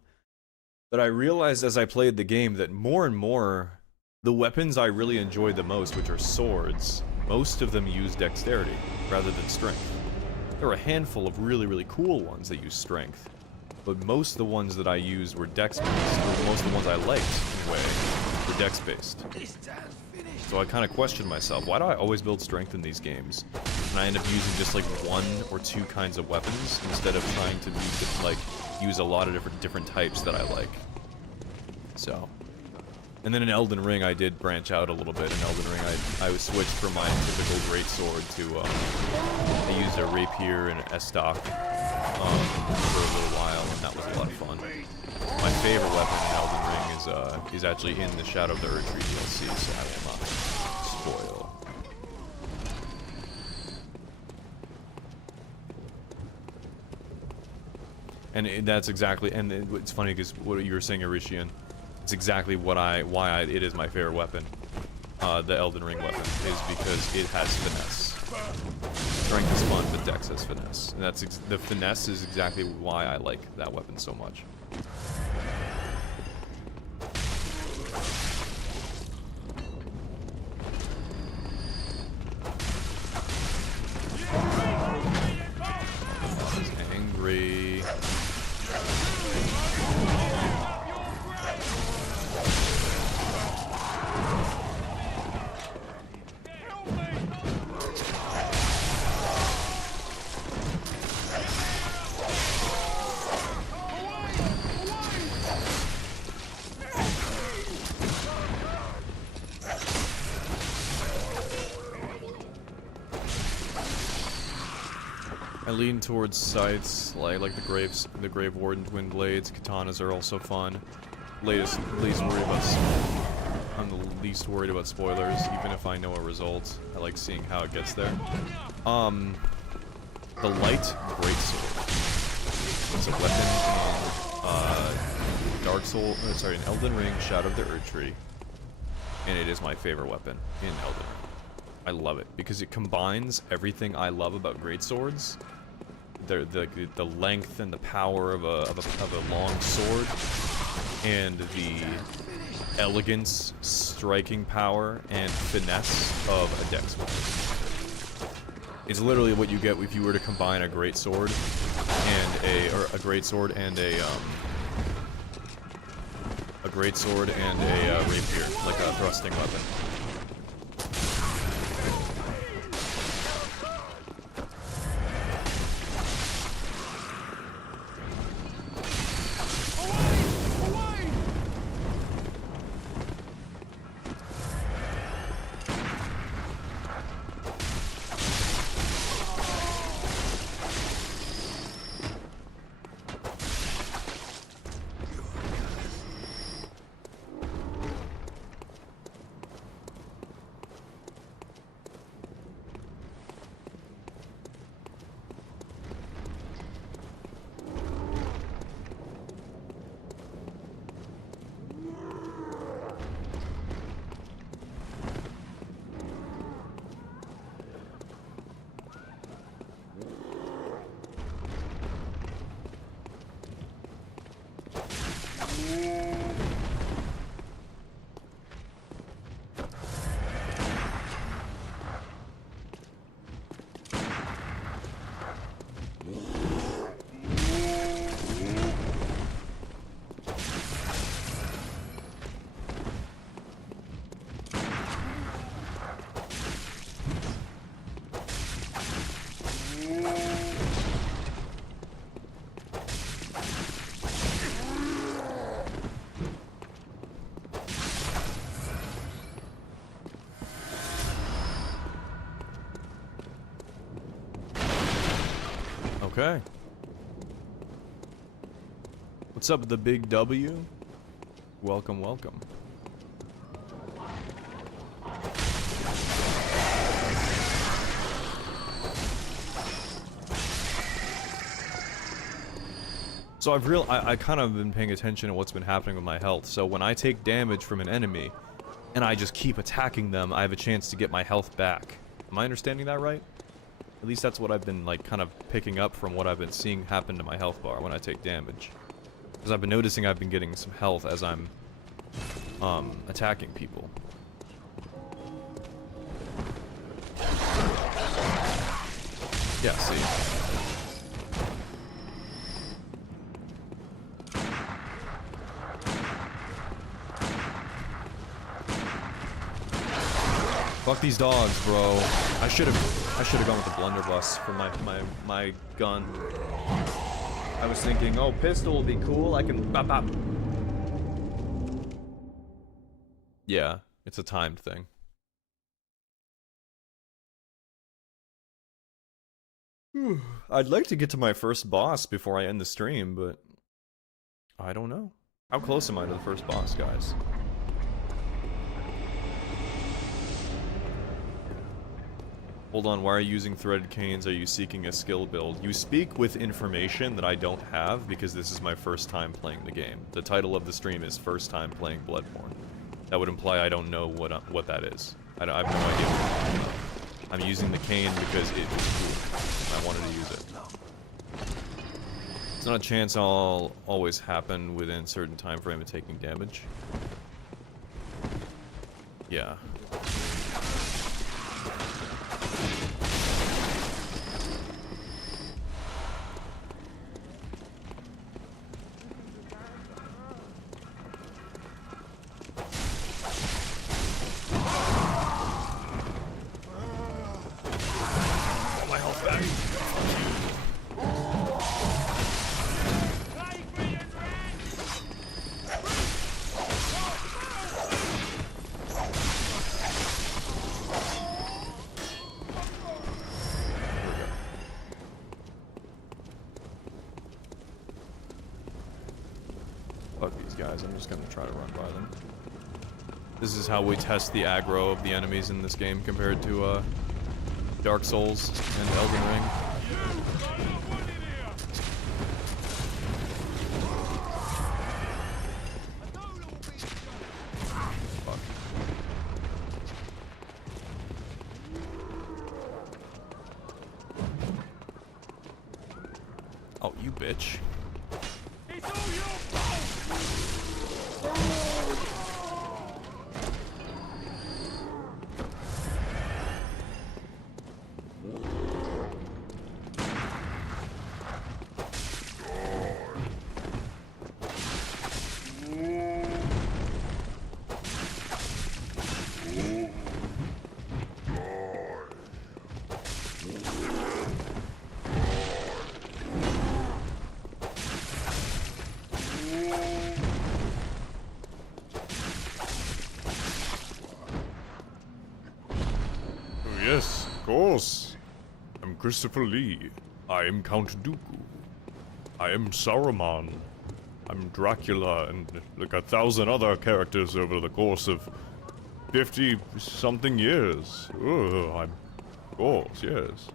But I realized as I played the game that more and more, the weapons I really enjoyed the most, which are swords, most of them use dexterity, rather than strength. There were a handful of really, really cool ones that use strength. But most of the ones that I used were dex-based, or most of the ones I liked, anyway, were dex-based. So I kind of questioned myself, why do I always build strength in these games? And I end up using just like 1 or 2 kinds of weapons, instead of trying to use a lot of different types that I like. So. And then in Elden Ring, I did branch out a little bit. In Elden Ring, I was switched from my typical greatsword to, I used a rapier and an estoc, for a little while, and that was a lot of fun. My favorite weapon in Elden Ring is actually in the Shadow of the Erdtree DLC, so I will not spoil. And that's exactly, and it's funny because what you were saying, Erishian, it's exactly why it is my favorite weapon. The Elden Ring weapon is because it has finesse. Strength is fun, but Dex has finesse, and the finesse is exactly why I like that weapon so much. He's angry. I lean towards scythes, like the Grave Warden Twin Blades. Katanas are also fun. I'm the least worried about spoilers, even if I know a result. I like seeing how it gets there. The light greatsword. It's a weapon in Elden Ring, Shadow of the Erdtree, and it is my favorite weapon in Elden Ring. I love it because it combines everything I love about greatswords. The length and the power of a long sword, and the elegance, striking power, and finesse of a dex weapon. It's literally what you get if you were to combine a greatsword and a rapier, like a thrusting weapon. Okay. What's up, the big W? Welcome, welcome. So I kind of been paying attention to what's been happening with my health. So when I take damage from an enemy, and I just keep attacking them, I have a chance to get my health back. Am I understanding that right? At least that's what I've been, like, kind of picking up from what I've been seeing happen to my health bar when I take damage. Because I've been noticing I've been getting some health as I'm, attacking people. Yeah, see. Fuck these dogs, bro. I should have gone with the blunderbuss for my gun. I was thinking, oh, pistol will be cool. I can bop bop. Yeah, it's a timed thing. I'd like to get to my first boss before I end the stream, but I don't know. How close am I to the first boss, guys? Hold on, why are you using threaded canes? Are you seeking a skill build? You speak with information that I don't have because this is my first time playing the game. The title of the stream is First Time Playing Bloodborne. That would imply I don't know what that is. I have no idea. I'm using the cane because it was cool. I wanted to use it. It's not a chance I'll always happen within a certain time frame of taking damage. Yeah. I'm just gonna try to run by them. This is how we test the aggro of the enemies in this game compared to Dark Souls and Elden Ring. Fuck. Oh, you bitch. Yes, of course. I'm Christopher Lee. I am Count Dooku. I am Saruman. I'm Dracula and like 1,000 other characters over the course of 50-something years. Of course, yes.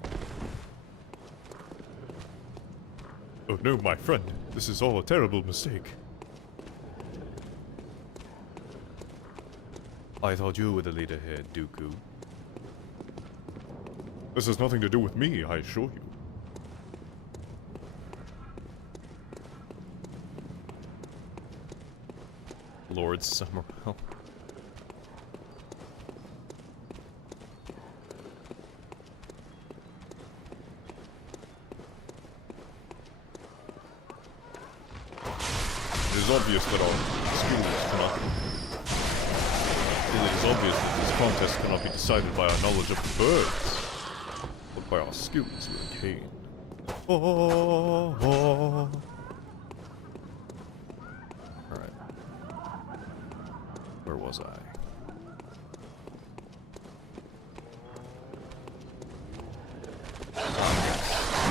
Oh no, my friend. This is all a terrible mistake. I thought you were the leader here, Dooku. This has nothing to do with me, I assure you. Lord Summerwell. It is obvious that our skills cannot be... It is obvious that this contest cannot be decided by our knowledge of the birds. But by our skills with a cane. Oh. Alright. Where was I?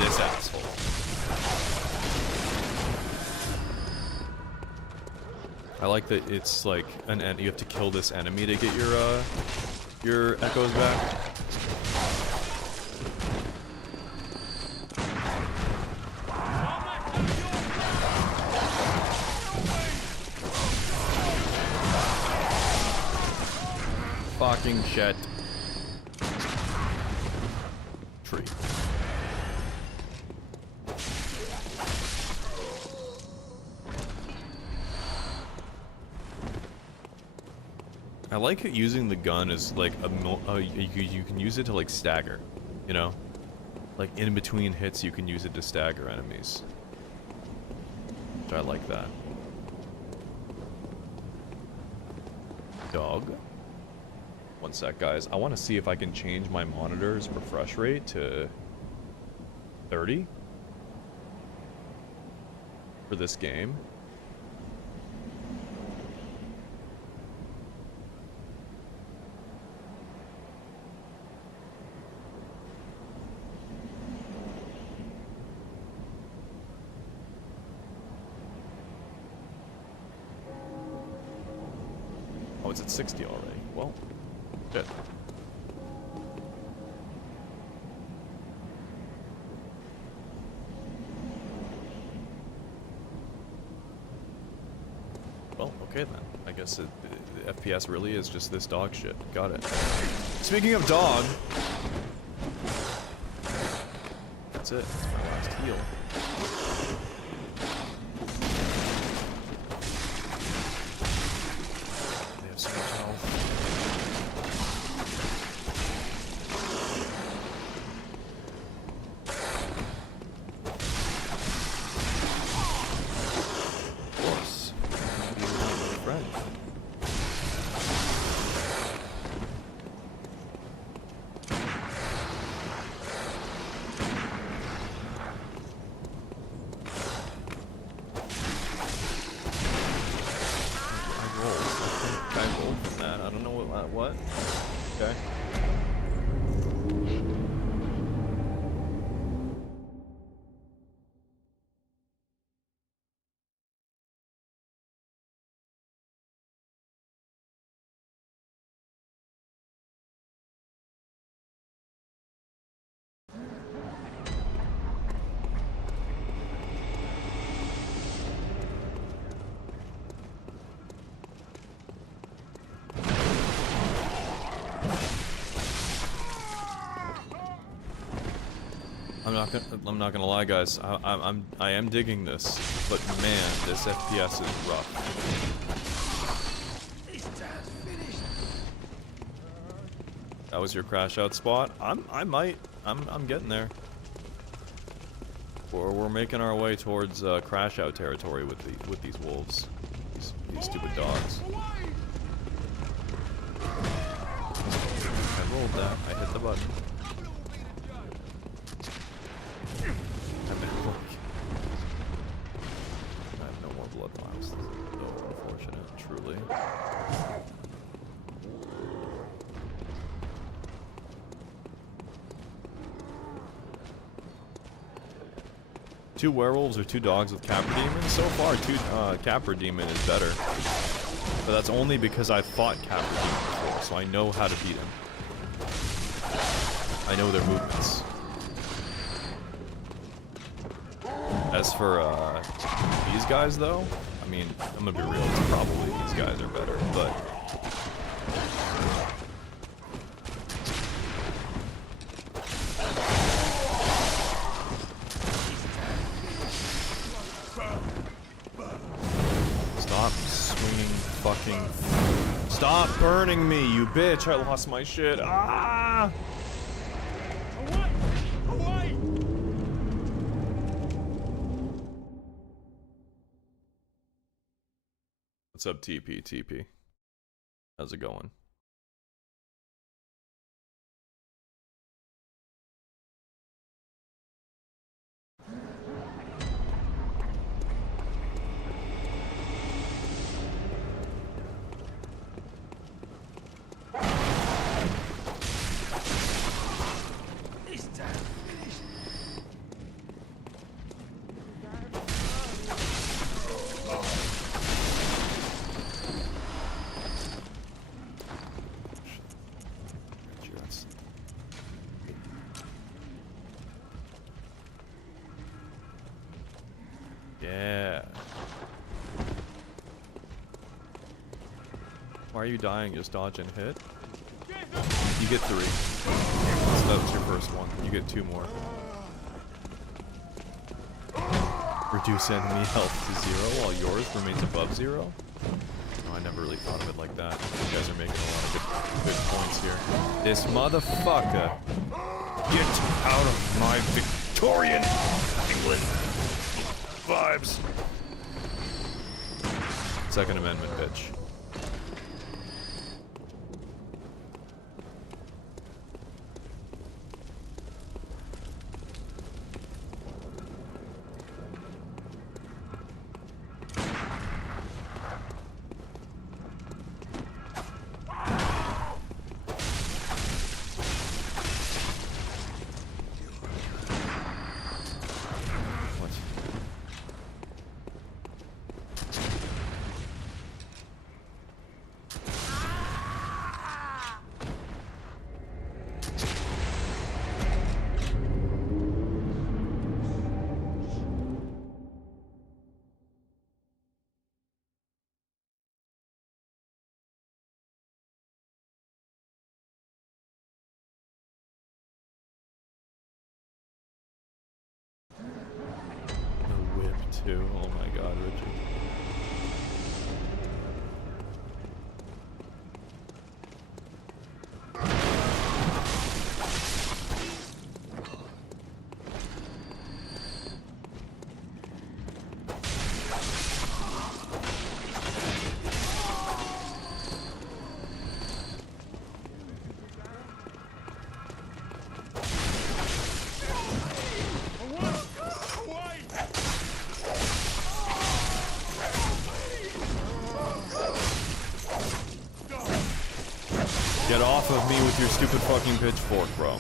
This asshole. I like that it's like you have to kill this enemy to get your echoes back. Fucking shit. Tree. I like it using the gun as like you can use it to like stagger, you know? Like in between hits you can use it to stagger enemies. Which I like that. Dog. One sec, guys. I want to see if I can change my monitor's refresh rate to 30 for this game. Oh, it's at 60 already. Well, shit. Well, okay then. I guess the FPS really is just this dog shit. Got it. Speaking of dog, that's it. That's my last heal. They have so much health. Of course. Be a friend. I rolled from that. I don't know what. Okay. I'm not gonna lie, guys. I am digging this, but man, this FPS is rough. That was your crash out spot. I'm getting there. We're making our way towards crash out territory with these wolves, these stupid dogs. I rolled that. I hit the button. I have no more blood vials. So unfortunate, truly. Two werewolves or two dogs with Capra Demon? So far, Capra Demon is better. But that's only because I've fought Capra Demon before, so I know how to beat him. I know their movements. As for these guys, though, I mean, I'm gonna be real, it's probably these guys are better, but... Stop swinging fucking... Stop burning me, you bitch! I lost my shit. Ah! What's up, TP? How's it going? Yeah. Why are you dying? Just dodge and hit? You get 3. So that was your first one. You get 2 more. Reduce enemy health to 0 while yours remains above 0? No, I never really thought of it like that. You guys are making a lot of good points here. This motherfucker! Get out of my Victorian England vibes! Second Amendment, bitch. Too. Oh my god, Richard. Get off of me with your stupid fucking pitchfork, bro.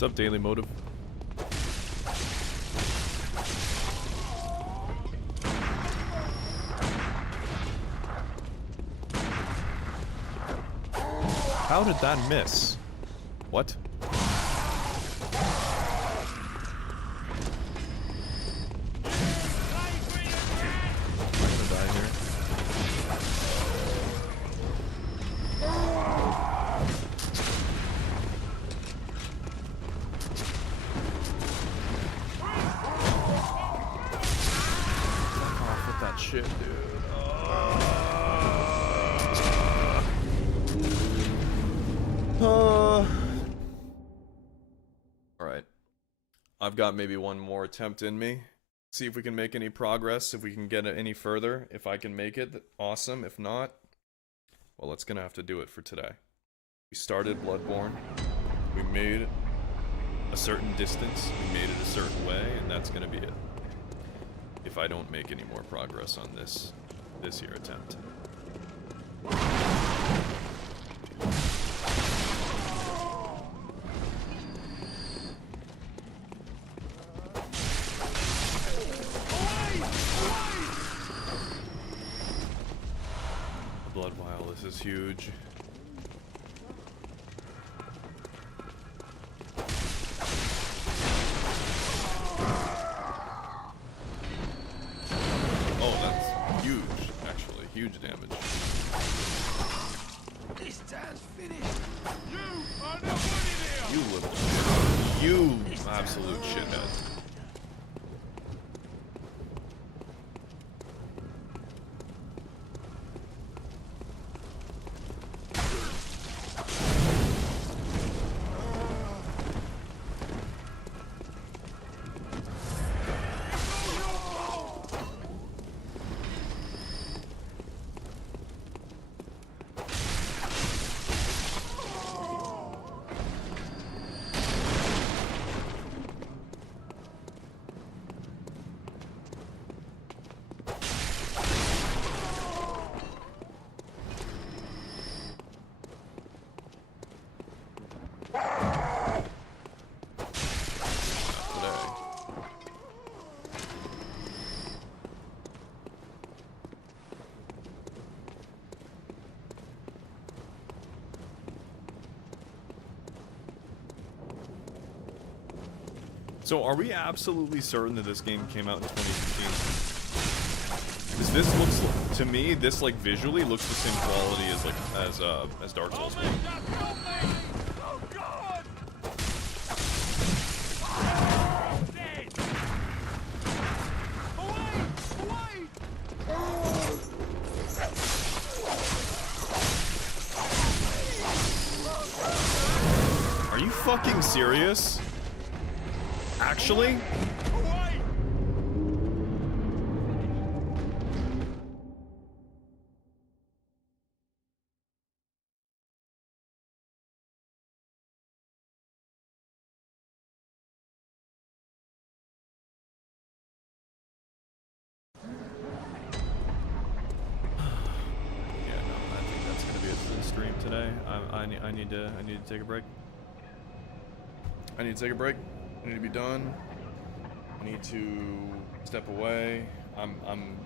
What's up, Daily Motive? How did that miss? What? Shit, dude. Alright. I've got maybe one more attempt in me. See if we can make any progress, if we can get it any further. If I can make it, awesome. If not, well, it's gonna have to do it for today. We started Bloodborne. We made a certain distance. We made it a certain way, and that's gonna be it. If I don't make any more progress on this year attempt. The blood vial, this is huge. huge, actually, huge damage. This dance finished. You are not winning here. You little shit. You absolute shithead. So are we absolutely certain that this game came out in 2015? Because this looks, to me, this like visually looks the same quality as like as Dark Souls. Oh God! Dead. Are you fucking serious? Actually? Today, I need to take a break. I need to take a break. I need to be done. I need to step away.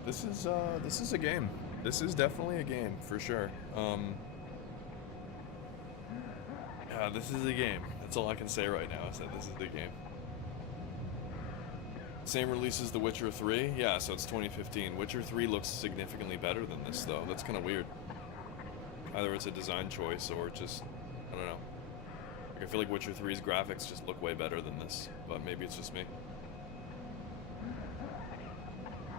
This is a game. This is definitely a game for sure. Yeah, this is a game. That's all I can say right now is that this is the game. Same release as The Witcher 3? Yeah, so it's 2015. Witcher 3 looks significantly better than this though. That's kind of weird. Either it's a design choice or just, I don't know. Like, I feel like Witcher 3's graphics just look way better than this, but maybe it's just me.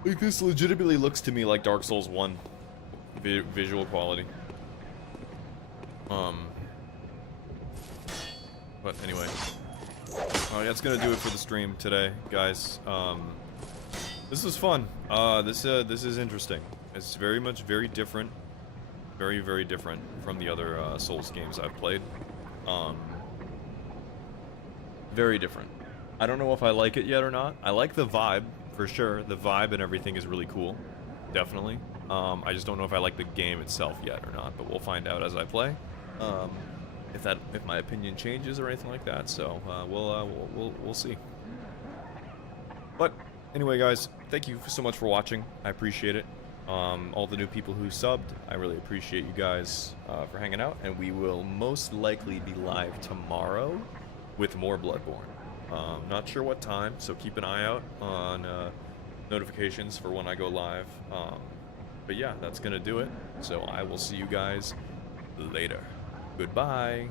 Like, this legitimately looks to me like Dark Souls 1 visual quality. But anyway. That's gonna do it for the stream today, guys. This was fun. This is interesting. It's very different. Very different from the other Souls games I've played. Very different. I don't know if I like it yet or not. I like the vibe, for sure. The vibe and everything is really cool. Definitely. I just don't know if I like the game itself yet or not, but we'll find out as I play. If my opinion changes or anything like that, so we'll see. But anyway, guys, thank you so much for watching. I appreciate it. All the new people who subbed, I really appreciate you guys for hanging out, and we will most likely be live tomorrow with more Bloodborne. Not sure what time, so keep an eye out on notifications for when I go live. But yeah, that's gonna do it. So I will see you guys later. Goodbye.